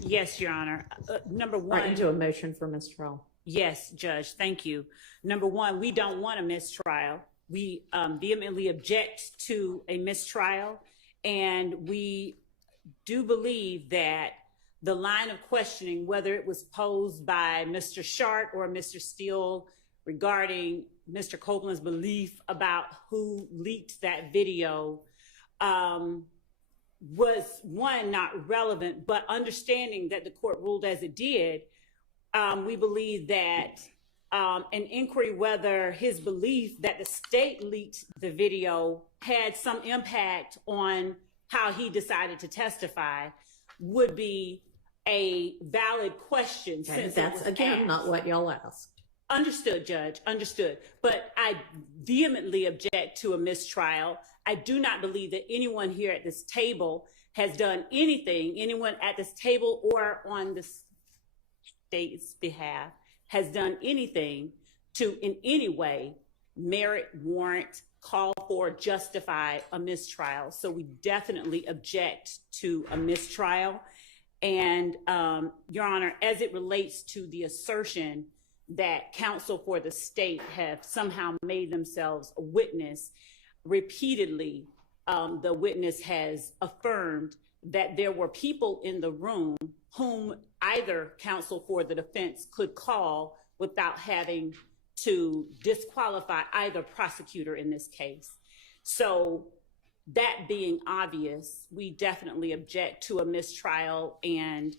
Yes, Your Honor. Number one. Right into a motion for mistrial. Yes, Judge. Thank you. Number one, we don't want a mistrial. We vehemently object to a mistrial. And we do believe that the line of questioning, whether it was posed by Mr. Shart or Mr. Steele regarding Mr. Copeland's belief about who leaked that video, was one, not relevant, but understanding that the court ruled as it did, we believe that an inquiry whether his belief that the state leaked the video had some impact on how he decided to testify would be a valid question. Okay, since that's again not what y'all asked. Understood, Judge, understood. But I vehemently object to a mistrial. I do not believe that anyone here at this table has done anything, anyone at this table or on the state's behalf has done anything to in any way merit, warrant, call for, justify a mistrial. So we definitely object to a mistrial. And Your Honor, as it relates to the assertion that counsel for the state have somehow made themselves a witness, repeatedly the witness has affirmed that there were people in the room whom either counsel for the defense could call without having to disqualify either prosecutor in this case. So that being obvious, we definitely object to a mistrial, and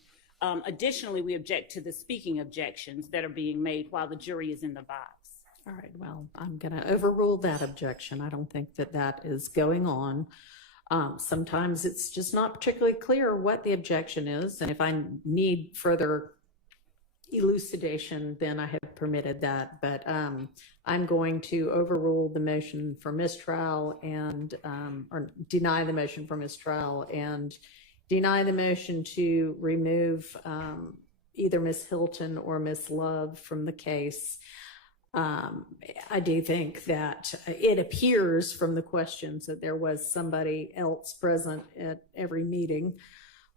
additionally, we object to the speaking objections that are being made while the jury is in the box. All right, well, I'm going to overrule that objection. I don't think that that is going on. Sometimes it's just not particularly clear what the objection is, and if I need further elucidation, then I have permitted that. But I'm going to overrule the motion for mistrial and or deny the motion for mistrial and deny the motion to remove either Ms. Hilton or Ms. Love from the case. I do think that it appears from the questions that there was somebody else present at every meeting.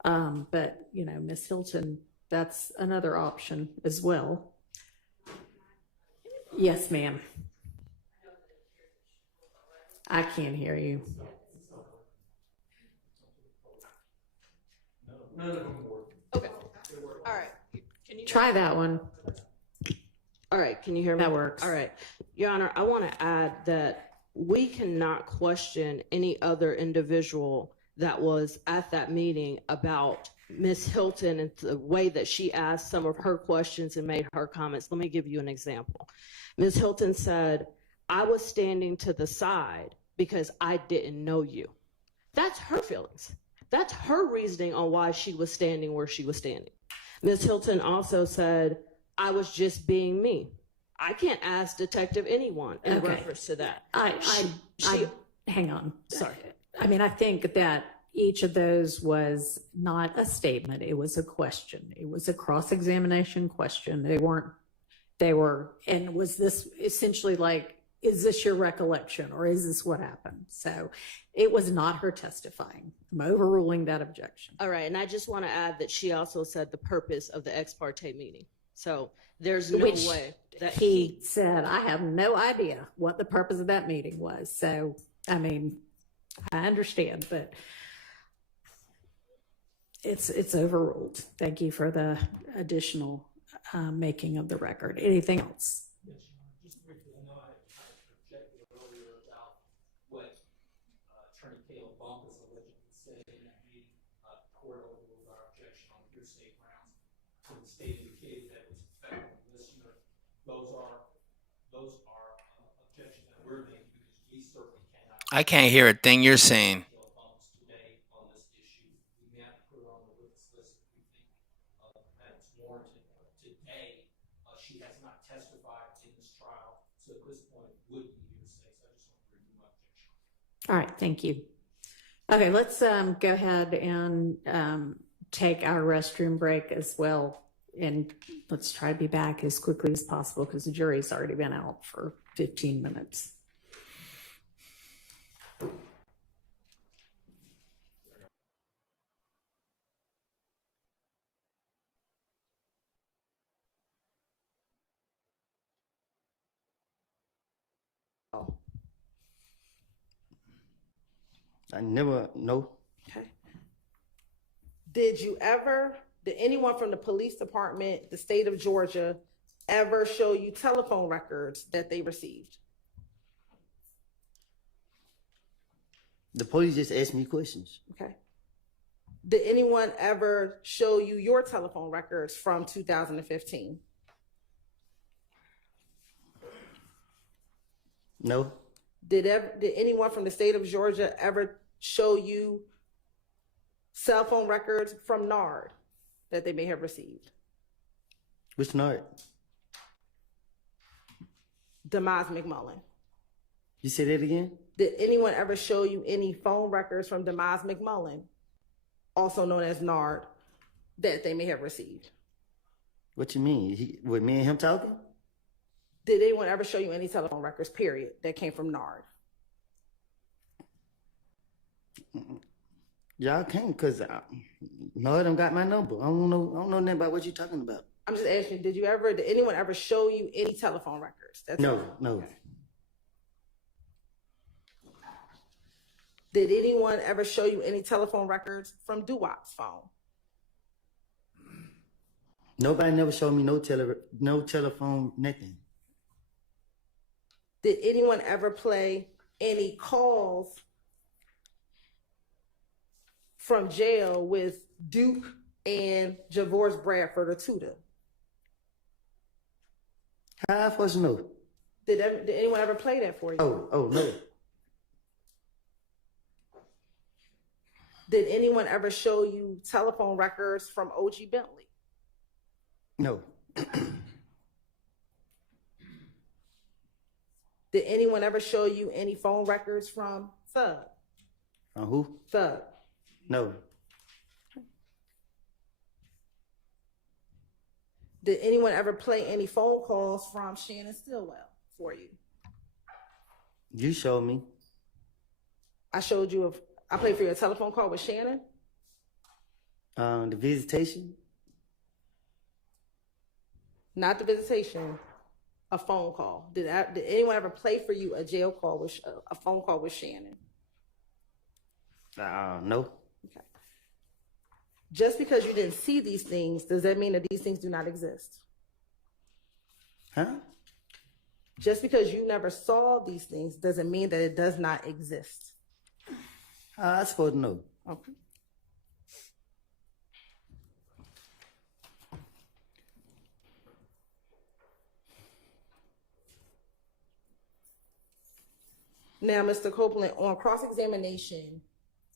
But, you know, Ms. Hilton, that's another option as well. Yes, ma'am. I can't hear you. Okay. All right. Can you try that one? All right. Can you hear me? That works. All right. Your Honor, I want to add that we cannot question any other individual that was at that meeting about Ms. Hilton and the way that she asked some of her questions and made her comments. Let me give you an example. Ms. Hilton said, "I was standing to the side because I didn't know you." That's her feelings. That's her reasoning on why she was standing where she was standing. Ms. Hilton also said, "I was just being me." I can't ask Detective anyone in reference to that. Hang on. Sorry. I mean, I think that each of those was not a statement. It was a question. It was a cross-examination question. And was this essentially like, is this your recollection or is this what happened? So it was not her testifying. I'm overruling that objection. All right. And I just want to add that she also said the purpose of the ex parte meeting. So there's no way that he said, I have no idea what the purpose of that meeting was. So, I mean, I understand, but it's overruled. Thank you for the additional making of the record. Anything else? Just briefly, I know I objected earlier about what Attorney Caleb Bumpus allegedly said in that meeting. Court overruled our objection on hearsay grounds. So the state indicated that it was effective listener. Those are objections that we're making because we certainly cannot. I can't hear a thing you're saying. All right, thank you. Okay, let's go ahead and take our restroom break as well. And let's try to be back as quickly as possible because the jury's already been out for 15 minutes. I never know Okay. Did anyone from the police department, the state of Georgia, ever show you telephone records that they received? The police just asked me questions. Okay. Did anyone ever show you your telephone records from 2015? No. Did anyone from the state of Georgia ever show you cell phone records from NARD that they may have received? Which NARD? DeMaz McMullen. You say that again? Did anyone ever show you any phone records from DeMaz McMullen, also known as NARD, that they may have received? What you mean? With me and him talking? Did anyone ever show you any telephone records, period, that came from NARD? Y'all can't, because none of them got my number. I don't know nothing about what you're talking about. I'm just asking, did anyone ever show you any telephone records? No. Okay. Did anyone ever show you any telephone records from Doo-Wop's phone? Nobody never showed me no telephone, nothing. Did anyone ever play any calls from jail with Duke and Javoris Bradford or Tudor? How I supposed to know? Did anyone ever play that for you? Oh, no. Did anyone ever show you telephone records from O.G. Bentley? No. Did anyone ever show you any phone records from Thug? From who? Thug. No. Did anyone ever play any phone calls from Shannon Stillwell for you? You showed me. I showed you I played for you a telephone call with Shannon? The visitation? Not the visitation, a phone call. Did anyone ever play for you a jail call with a phone call with Shannon? No. Okay. Just because you didn't see these things, does that mean that these things do not exist? Huh? Just because you never saw these things doesn't mean that it does not exist. I suppose no. Okay. Now, Mr. Copeland, on cross-examination,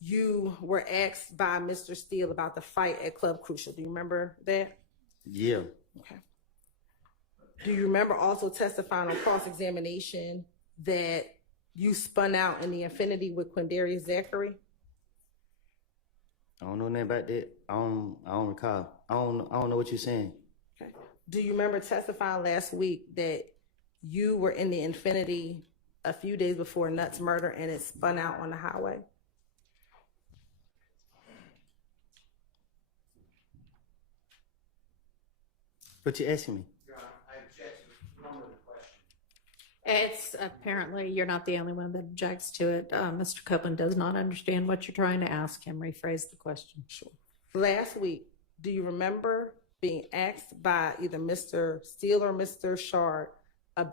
you were asked by Mr. Steele about the fight at Club Crucial. Do you remember that? Yeah. Okay. Do you remember also testifying on cross-examination that you spun out in the Infinity with Quindarius Zachary? I don't know nothing about that. I don't recall. I don't know what you're saying. Okay. Do you remember testifying last week that you were in the Infinity a few days before Nuts' murder and it spun out on the highway? What you asking me? It's apparently you're not the only one that objects to it. Mr. Copeland does not understand what you're trying to ask him. Rephrase the question. Sure. Last week, do you remember being asked by either Mr. Steele or Mr. Shard about